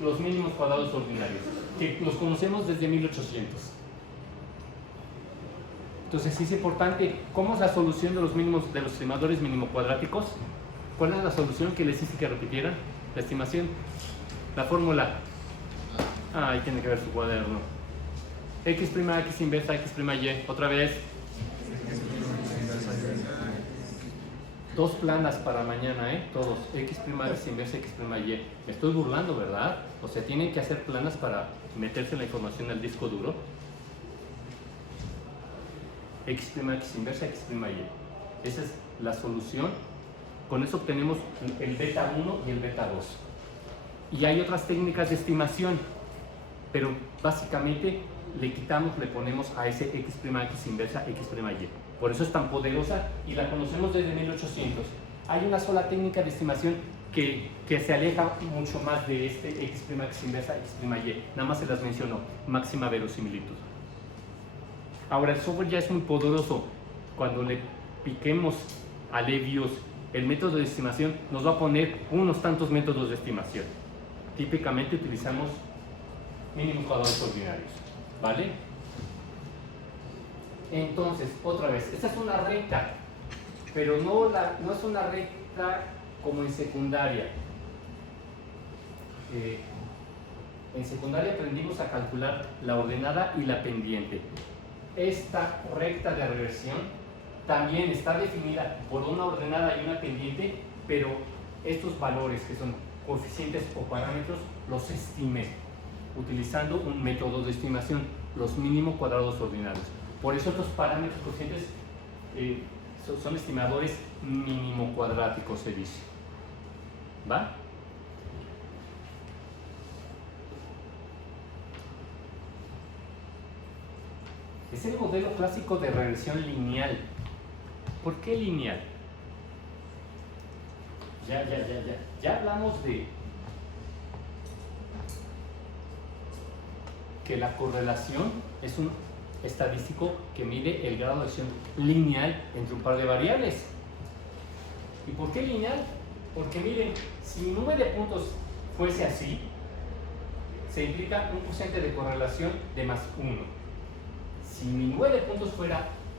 los mínimos cuadrados ordinarios, que los conocemos desde 1800. Entonces sí es importante, ¿cómo es la solución de los mínimos, de los estimadores mínimo cuadráticos? ¿Cuál es la solución que les hice que repitieran? La estimación, la fórmula. Ahí tiene que ver su cuaderno. X', X inversa, X', Y. Otra vez. Dos planas para mañana, todos. X', X inversa, X', Y. Me estoy burlando, ¿verdad? O sea, tienen que hacer planas para meterse la información al disco duro. X', X inversa, X', Y. Esa es la solución. Con eso obtenemos el beta 1 y el beta 2. Y hay otras técnicas de estimación, pero básicamente le quitamos, le ponemos a ese X', X inversa, X', Y. Por eso es tan poderosa y la conocemos desde 1800. Hay una sola técnica de estimación que se aleja mucho más de este X', X inversa, X', Y. Nada más se las menciono, máxima verosimilitud. Ahora, el software ya es muy poderoso. Cuando le piquemos a Levius el método de estimación, nos va a poner unos tantos métodos de estimación. Típicamente utilizamos mínimos cuadrados ordinarios, ¿vale? Entonces, otra vez, esta es una recta, pero no es una recta como en secundaria. En secundaria aprendimos a calcular la ordenada y la pendiente. Esta recta de reversión también está definida por una ordenada y una pendiente, pero estos valores que son coeficientes o parámetros los estimé utilizando un método de estimación, los mínimos cuadrados ordinarios. Por eso estos parámetros coeficientes son estimadores mínimo cuadráticos, se dice. ¿Va? Es el modelo clásico de regresión lineal. ¿Por qué lineal? Ya hablamos de que la correlación es un estadístico que mide el grado de acción lineal entre un par de variables. ¿Y por qué lineal? Porque miren, si mi nube de puntos fuese así, se implica un coeficiente de correlación de más 1. Si mi nube de puntos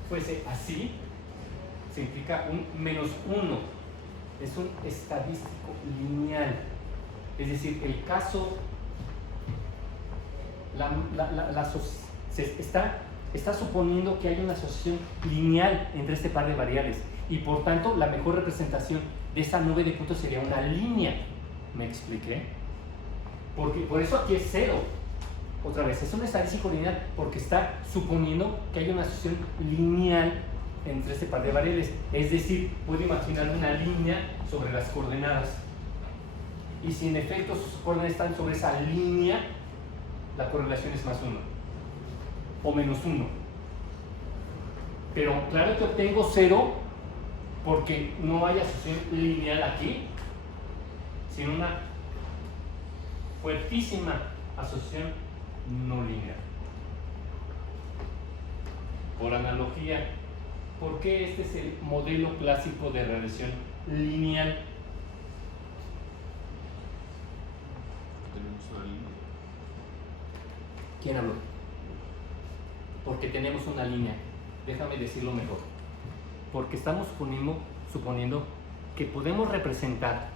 fuese así, se implica un menos 1. Es un estadístico lineal. Es decir, el caso está suponiendo que hay una asociación lineal entre este par de variables y por tanto la mejor representación de esa nube de puntos sería una línea. ¿Me expliqué? Porque por eso aquí es 0. Otra vez, es un estadístico lineal porque está suponiendo que hay una asociación lineal entre este par de variables. Es decir, puedo imaginar una línea sobre las coordenadas. Y si en efecto sus coordenadas están sobre esa línea, la correlación es más 1 o menos 1. Pero claro que obtengo 0 porque no hay asociación lineal aquí, sino una fuertísima asociación no lineal. Por analogía, ¿por qué este es el modelo clásico de regresión lineal? Tenemos una línea. ¿Quién habló? Porque tenemos una línea. Déjame decirlo mejor. Porque estamos suponiendo que podemos representar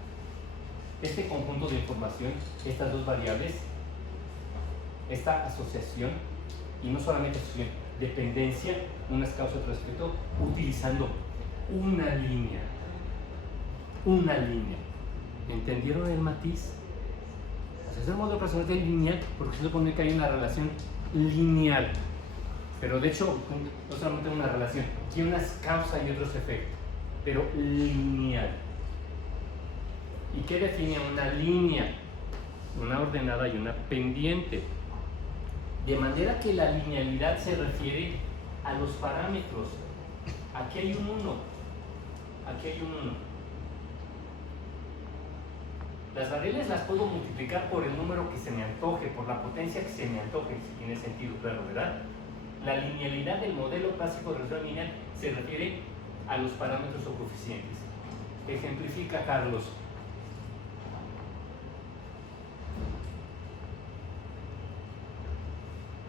este conjunto de información, estas dos variables, esta asociación, y no solamente asociación, dependencia, unas causas otras efecto, utilizando una línea. Una línea. ¿Entendieron el matiz? Es el modelo representante lineal porque se supone que hay una relación lineal, pero de hecho no solamente una relación, tiene unas causas y otros efectos, pero lineal. ¿Y qué define una línea? Una ordenada y una pendiente, de manera que la linealidad se refiere a los parámetros. Aquí hay un 1, aquí hay un 1. Las variables las puedo multiplicar por el número que se me antoje, por la potencia que se me antoje, si tiene sentido, claro, ¿verdad? La linealidad del modelo clásico de regresión lineal se refiere a los parámetros o coeficientes. Ejemplifica Carlos.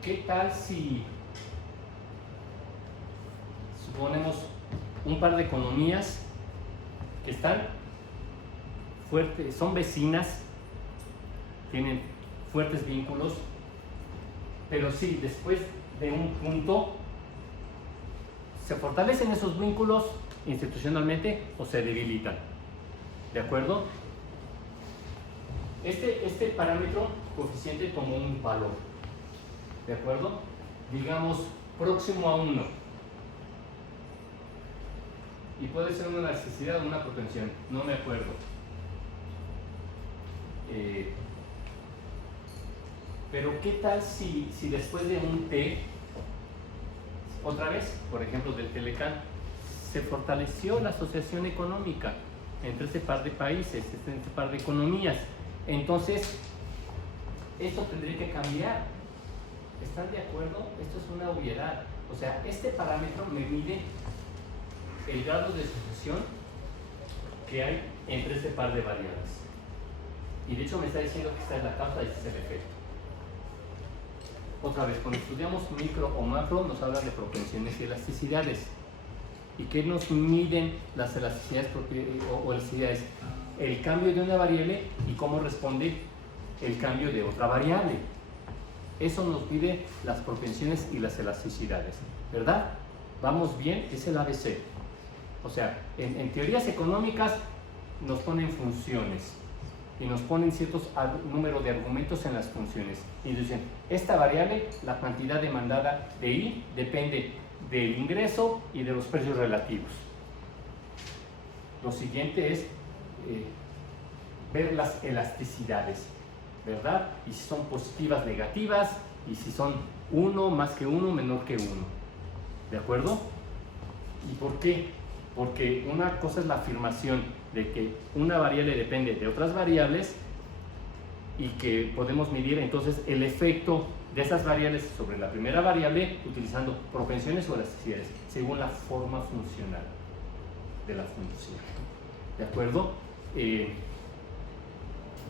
¿Qué tal si suponemos un par de economías que están fuertes, son vecinas, tienen fuertes vínculos, pero sí, después de un punto, se fortalecen esos vínculos institucionalmente o se debilitan. ¿De acuerdo? Este parámetro coeficiente tomó un valor. ¿De acuerdo? Digamos, próximo a 1. Y puede ser una elasticidad o una propensión, no me acuerdo. Pero ¿qué tal si después de un T, otra vez, por ejemplo del Telecán, se fortaleció la asociación económica entre este par de países, entre este par de economías? Entonces, esto tendría que cambiar. ¿Están de acuerdo? Esto es una obviedad. O sea, este parámetro me mide el grado de asociación que hay entre este par de variables. Y de hecho me está diciendo que esta es la causa y este es el efecto. Otra vez, cuando estudiamos micro o macro, nos habla de propensiones y elasticidades. ¿Y qué nos miden las elasticidades o elasticidades? El cambio de una variable y cómo responde el cambio de otra variable. Eso nos pide las propensiones y las elasticidades, ¿verdad? ¿Vamos bien? Es el ABC. O sea, en teorías económicas nos ponen funciones y nos ponen ciertos número de argumentos en las funciones. Y dicen, esta variable, la cantidad demandada de I, depende del ingreso y de los precios relativos. Lo siguiente es ver las elasticidades, ¿verdad? Y si son positivas, negativas, y si son 1, más que 1, menor que 1. ¿De acuerdo? ¿Y por qué? Porque una cosa es la afirmación de que una variable depende de otras variables y que podemos medir entonces el efecto de esas variables sobre la primera variable utilizando propensiones o elasticidades según la forma funcional de la función. ¿De acuerdo?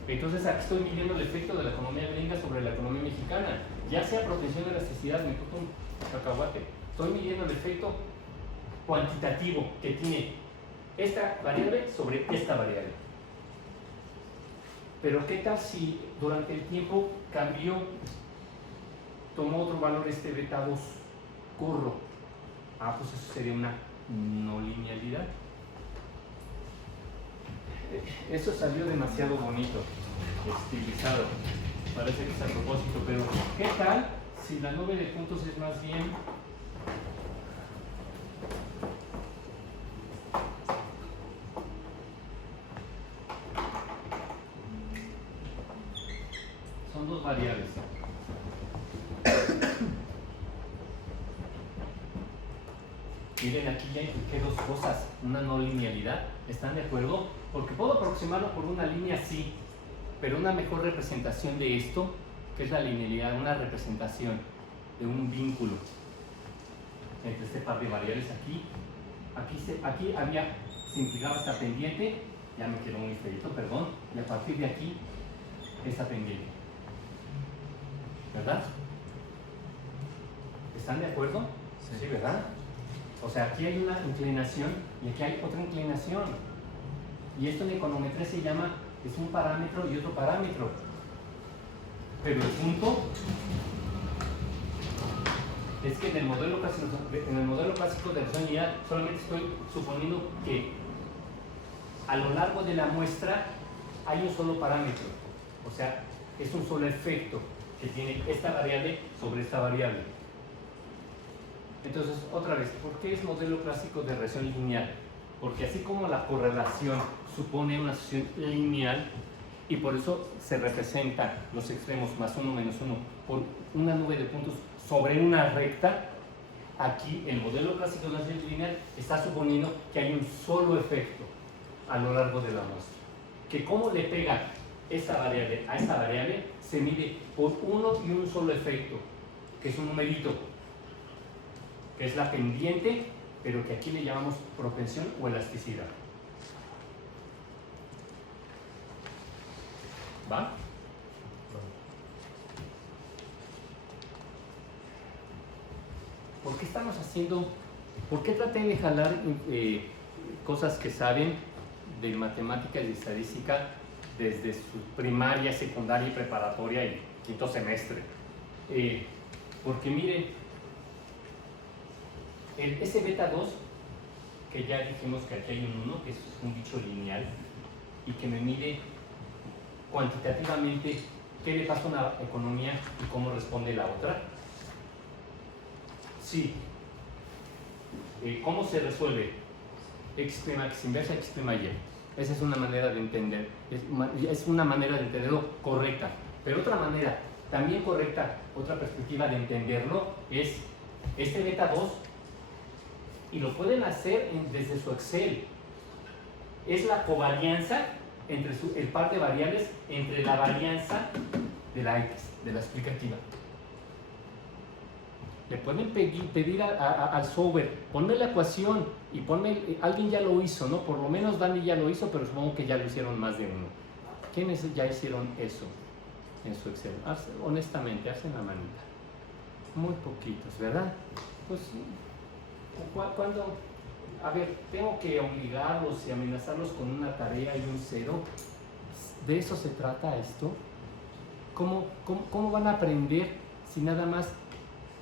Entonces aquí estoy midiendo el efecto de la economía gringa sobre la economía mexicana, ya sea propensión o elasticidad, me toca un cacahuate. Estoy midiendo el efecto cuantitativo que tiene esta variable sobre esta variable. Pero ¿qué tal si durante el tiempo cambió, tomó otro valor este beta 2, corro? Ah, pues eso sería una no linealidad. Eso salió demasiado bonito, estilizado, parece que es a propósito, pero ¿qué tal si la nube de puntos es más bien son dos variables? Miren, aquí ya impliqué dos cosas, una no linealidad, ¿están de acuerdo? Porque puedo aproximarlo por una línea, sí, pero una mejor representación de esto, que es la linealidad, una representación de un vínculo entre este par de variables aquí. Aquí se implicaba esta pendiente, ya me quedó muy feito, perdón, y a partir de aquí, esta pendiente. ¿Verdad? ¿Están de acuerdo? Sí, ¿verdad? O sea, aquí hay una inclinación y aquí hay otra inclinación. Y esto en econometría se llama, es un parámetro y otro parámetro. Pero el punto es que en el modelo clásico de regresión lineal solamente estoy suponiendo que a lo largo de la muestra hay un solo parámetro. O sea, es un solo efecto que tiene esta variable sobre esta variable. Entonces, otra vez, ¿por qué es modelo clásico de regresión lineal? Porque así como la correlación supone una asociación lineal y por eso se representan los extremos más 1 menos 1 por una nube de puntos sobre una recta, aquí el modelo clásico de la regresión lineal está suponiendo que hay un solo efecto a lo largo de la muestra. Que cómo le pega esta variable a esta variable se mide por uno y un solo efecto, que es un numerito, que es la pendiente, pero que aquí le llamamos propensión o elasticidad. ¿Va? ¿Por qué estamos haciendo, por qué traté de jalar cosas que saben de matemática y de estadística desde su primaria, secundaria y preparatoria y quinto semestre? Porque miren, ese beta 2, que ya dijimos que aquí hay un 1, que es un bicho lineal, y que me mide cuantitativamente qué le pasa a una economía y cómo responde la otra. Sí. ¿Cómo se resuelve? X' X inversa, X' Y. Esa es una manera de entender, es una manera de entenderlo correcta. Pero otra manera, también correcta, otra perspectiva de entenderlo es este beta 2, y lo pueden hacer desde su Excel. Es la covarianza entre el par de variables entre la varianza de la X, de la explicativa. Le pueden pedir al software, ponme la ecuación y alguien ya lo hizo, ¿no? Por lo menos Dani ya lo hizo, pero supongo que ya lo hicieron más de uno. ¿Quiénes ya hicieron eso en su Excel? Honestamente, hacen la manita. Muy poquitos, ¿verdad? Pues, cuando, a ver, tengo que obligarlos y amenazarlos con una tarea y un 0. ¿De eso se trata esto? ¿Cómo van a aprender si nada más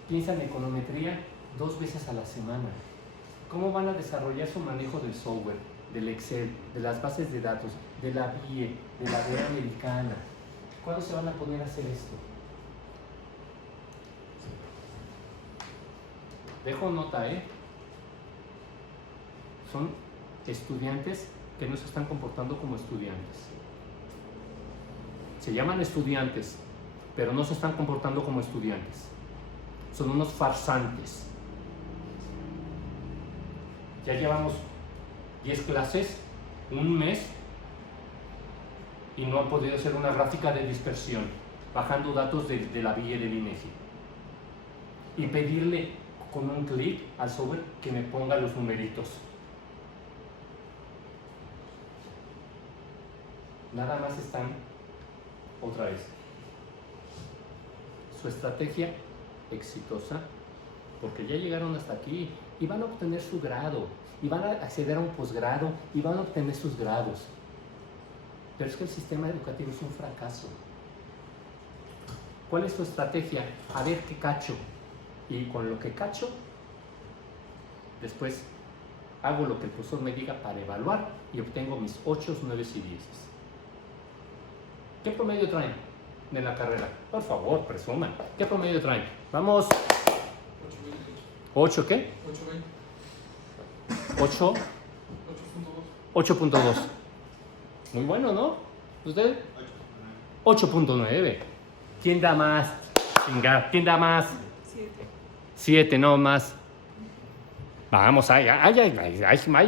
piensan econometría 2 veces a la semana? ¿Cómo van a desarrollar su manejo del software, del Excel, de las bases de datos, de la BIE, de la DEA americana? ¿Cuándo se van a poner a hacer esto? Dejo nota, Son estudiantes que no se están comportando como estudiantes. Se llaman estudiantes, pero no se están comportando como estudiantes. Son unos farsantes. Ya llevamos 10 clases, un mes, y no han podido hacer una gráfica de dispersión, bajando datos de la BIE del INEGI. Y pedirle con un clic al software que me ponga los numeritos. Nada más están, otra vez, su estrategia exitosa, porque ya llegaron hasta aquí y van a obtener su grado, y van a acceder a un posgrado, y van a obtener sus grados. Pero es que el sistema educativo es un fracaso. ¿Cuál es tu estrategia? A ver qué cacho. Y con lo que cacho, después hago lo que el profesor me diga para evaluar y obtengo mis 8, 9 y 10. ¿Qué promedio traen de la carrera? Por favor, presuman. ¿Qué promedio traen? Vamos. 8, ¿qué? 8. 8.2. Muy bueno, ¿no? ¿Usted? 8.9. ¿Quién da más? ¿Quién da más? 7, no más. Vamos, hay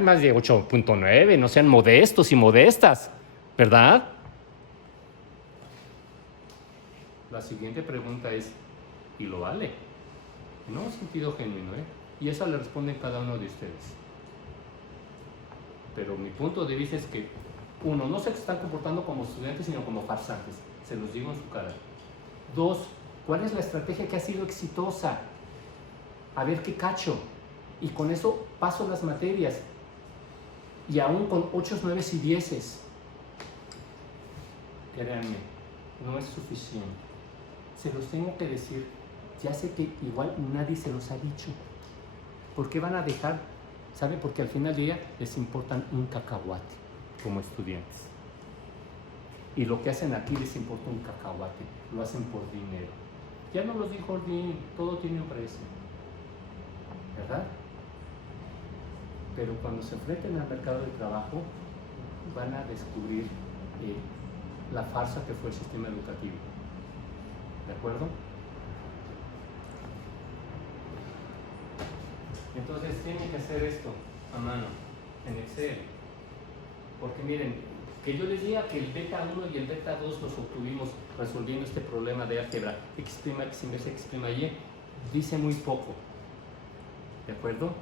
más de 8.9. No sean modestos y modestas, ¿verdad? La siguiente pregunta es, ¿y lo vale? No, sentido genuino, Y esa le responden cada uno de ustedes. Pero mi punto de vista es que, uno, no se están comportando como estudiantes, sino como farsantes. Se los digo en su cara. 2, ¿cuál es la estrategia que ha sido exitosa? A ver qué cacho. Y con eso paso las materias. Y aún con 8, 9 y 10. Créanme, no es suficiente. Se los tengo que decir. Ya sé que igual nadie se los ha dicho. ¿Por qué van a dejar? ¿Sabe? Porque al final del día les importan un cacahuate como estudiantes. Y lo que hacen aquí les importa un cacahuate. Lo hacen por dinero. Ya no los dijo Ordín, todo tiene un precio. ¿Verdad? Pero cuando se enfrenten al mercado de trabajo, van a descubrir la farsa que fue el sistema educativo. ¿De acuerdo? Entonces tienen que hacer esto a mano, en Excel. Porque miren, que yo les diga que el beta 1 y el beta 2 los obtuvimos resolviendo este problema de álgebra X', X inversa, X', Y, dice muy poco. ¿De acuerdo?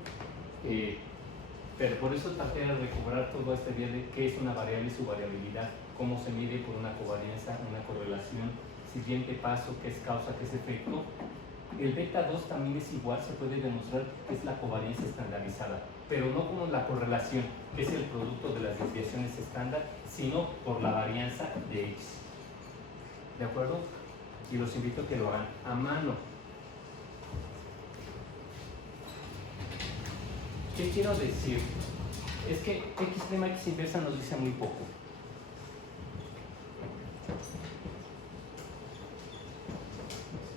Pero por eso traté de recobrar todo este día de qué es una variable y su variabilidad, cómo se mide por una covarianza, una correlación, siguiente paso, qué es causa, qué es efecto. El beta 2 también es igual, se puede demostrar que es la covarianza estandarizada, pero no como la correlación, que es el producto de las desviaciones estándar, sino por la varianza de X. ¿De acuerdo? Y los invito a que lo hagan a mano. ¿Qué quiero decir? Es que x' x inversa nos dice muy poco.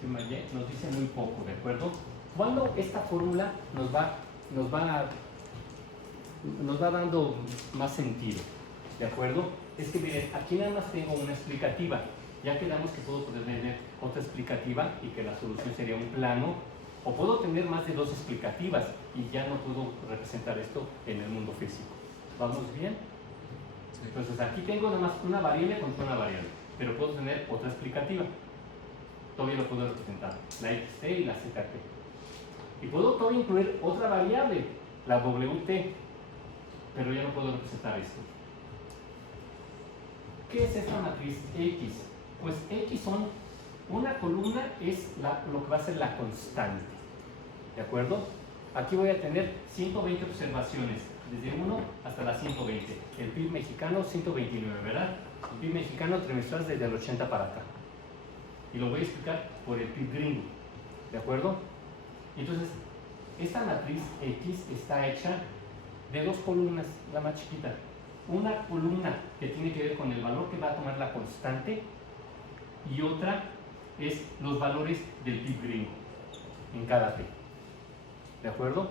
Y nos dice muy poco, ¿de acuerdo? Cuando esta fórmula nos va dando más sentido, ¿de acuerdo? Es que miren, aquí nada más tengo una explicativa. Ya quedamos que puedo tener otra explicativa y que la solución sería un plano, o puedo tener más de dos explicativas y ya no puedo representar esto en el mundo físico. ¿Vamos bien? Entonces aquí tengo nada más una variable contra una variable, pero puedo tener otra explicativa. Todavía lo puedo representar, la xt y la zt. Y puedo todavía incluir otra variable, la wt, pero ya no puedo representar esto. ¿Qué es esta matriz X? Pues X son, una columna es lo que va a ser la constante, ¿de acuerdo? Aquí voy a tener 120 observaciones, desde 1 hasta la 120. El PIB mexicano 129, ¿verdad? El PIB mexicano trimestral desde el 80 para acá. Y lo voy a explicar por el PIB gringo, ¿de acuerdo? Entonces, esta matriz X está hecha de dos columnas, la más chiquita. Una columna que tiene que ver con el valor que va a tomar la constante y otra es los valores del PIB gringo en cada P. ¿De acuerdo?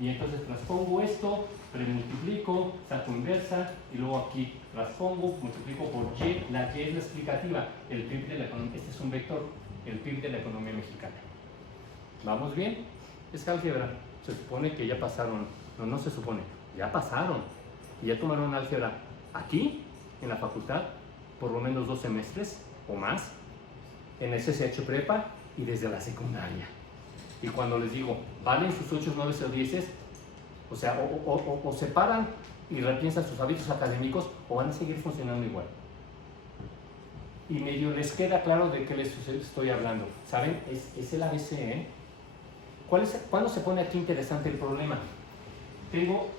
Y entonces transpongo esto, premultiplico, saco inversa y luego aquí transpongo, multiplico por Y. La Y es la explicativa, el PIB de la economía. Este es un vector, el PIB de la economía mexicana. ¿Vamos bien? Es álgebra. Se supone que ya pasaron. No, no se supone. Ya pasaron. Y ya tomaron álgebra aquí, en la facultad, por lo menos 2 semestres o más, en el CCH Prepa y desde la secundaria. Y cuando les digo, valen sus 8, 9 o 10, o sea, o se paran y repiensan sus hábitos académicos o van a seguir funcionando igual. Y medio les queda claro de qué les estoy hablando. ¿Saben? Es el ABC, ¿eh? ¿Cuándo se pone aquí interesante el problema? Tengo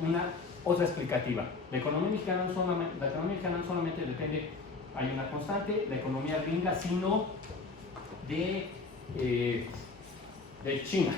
otra explicativa. La economía mexicana no solamente depende, hay una constante, la economía gringa, sino de China.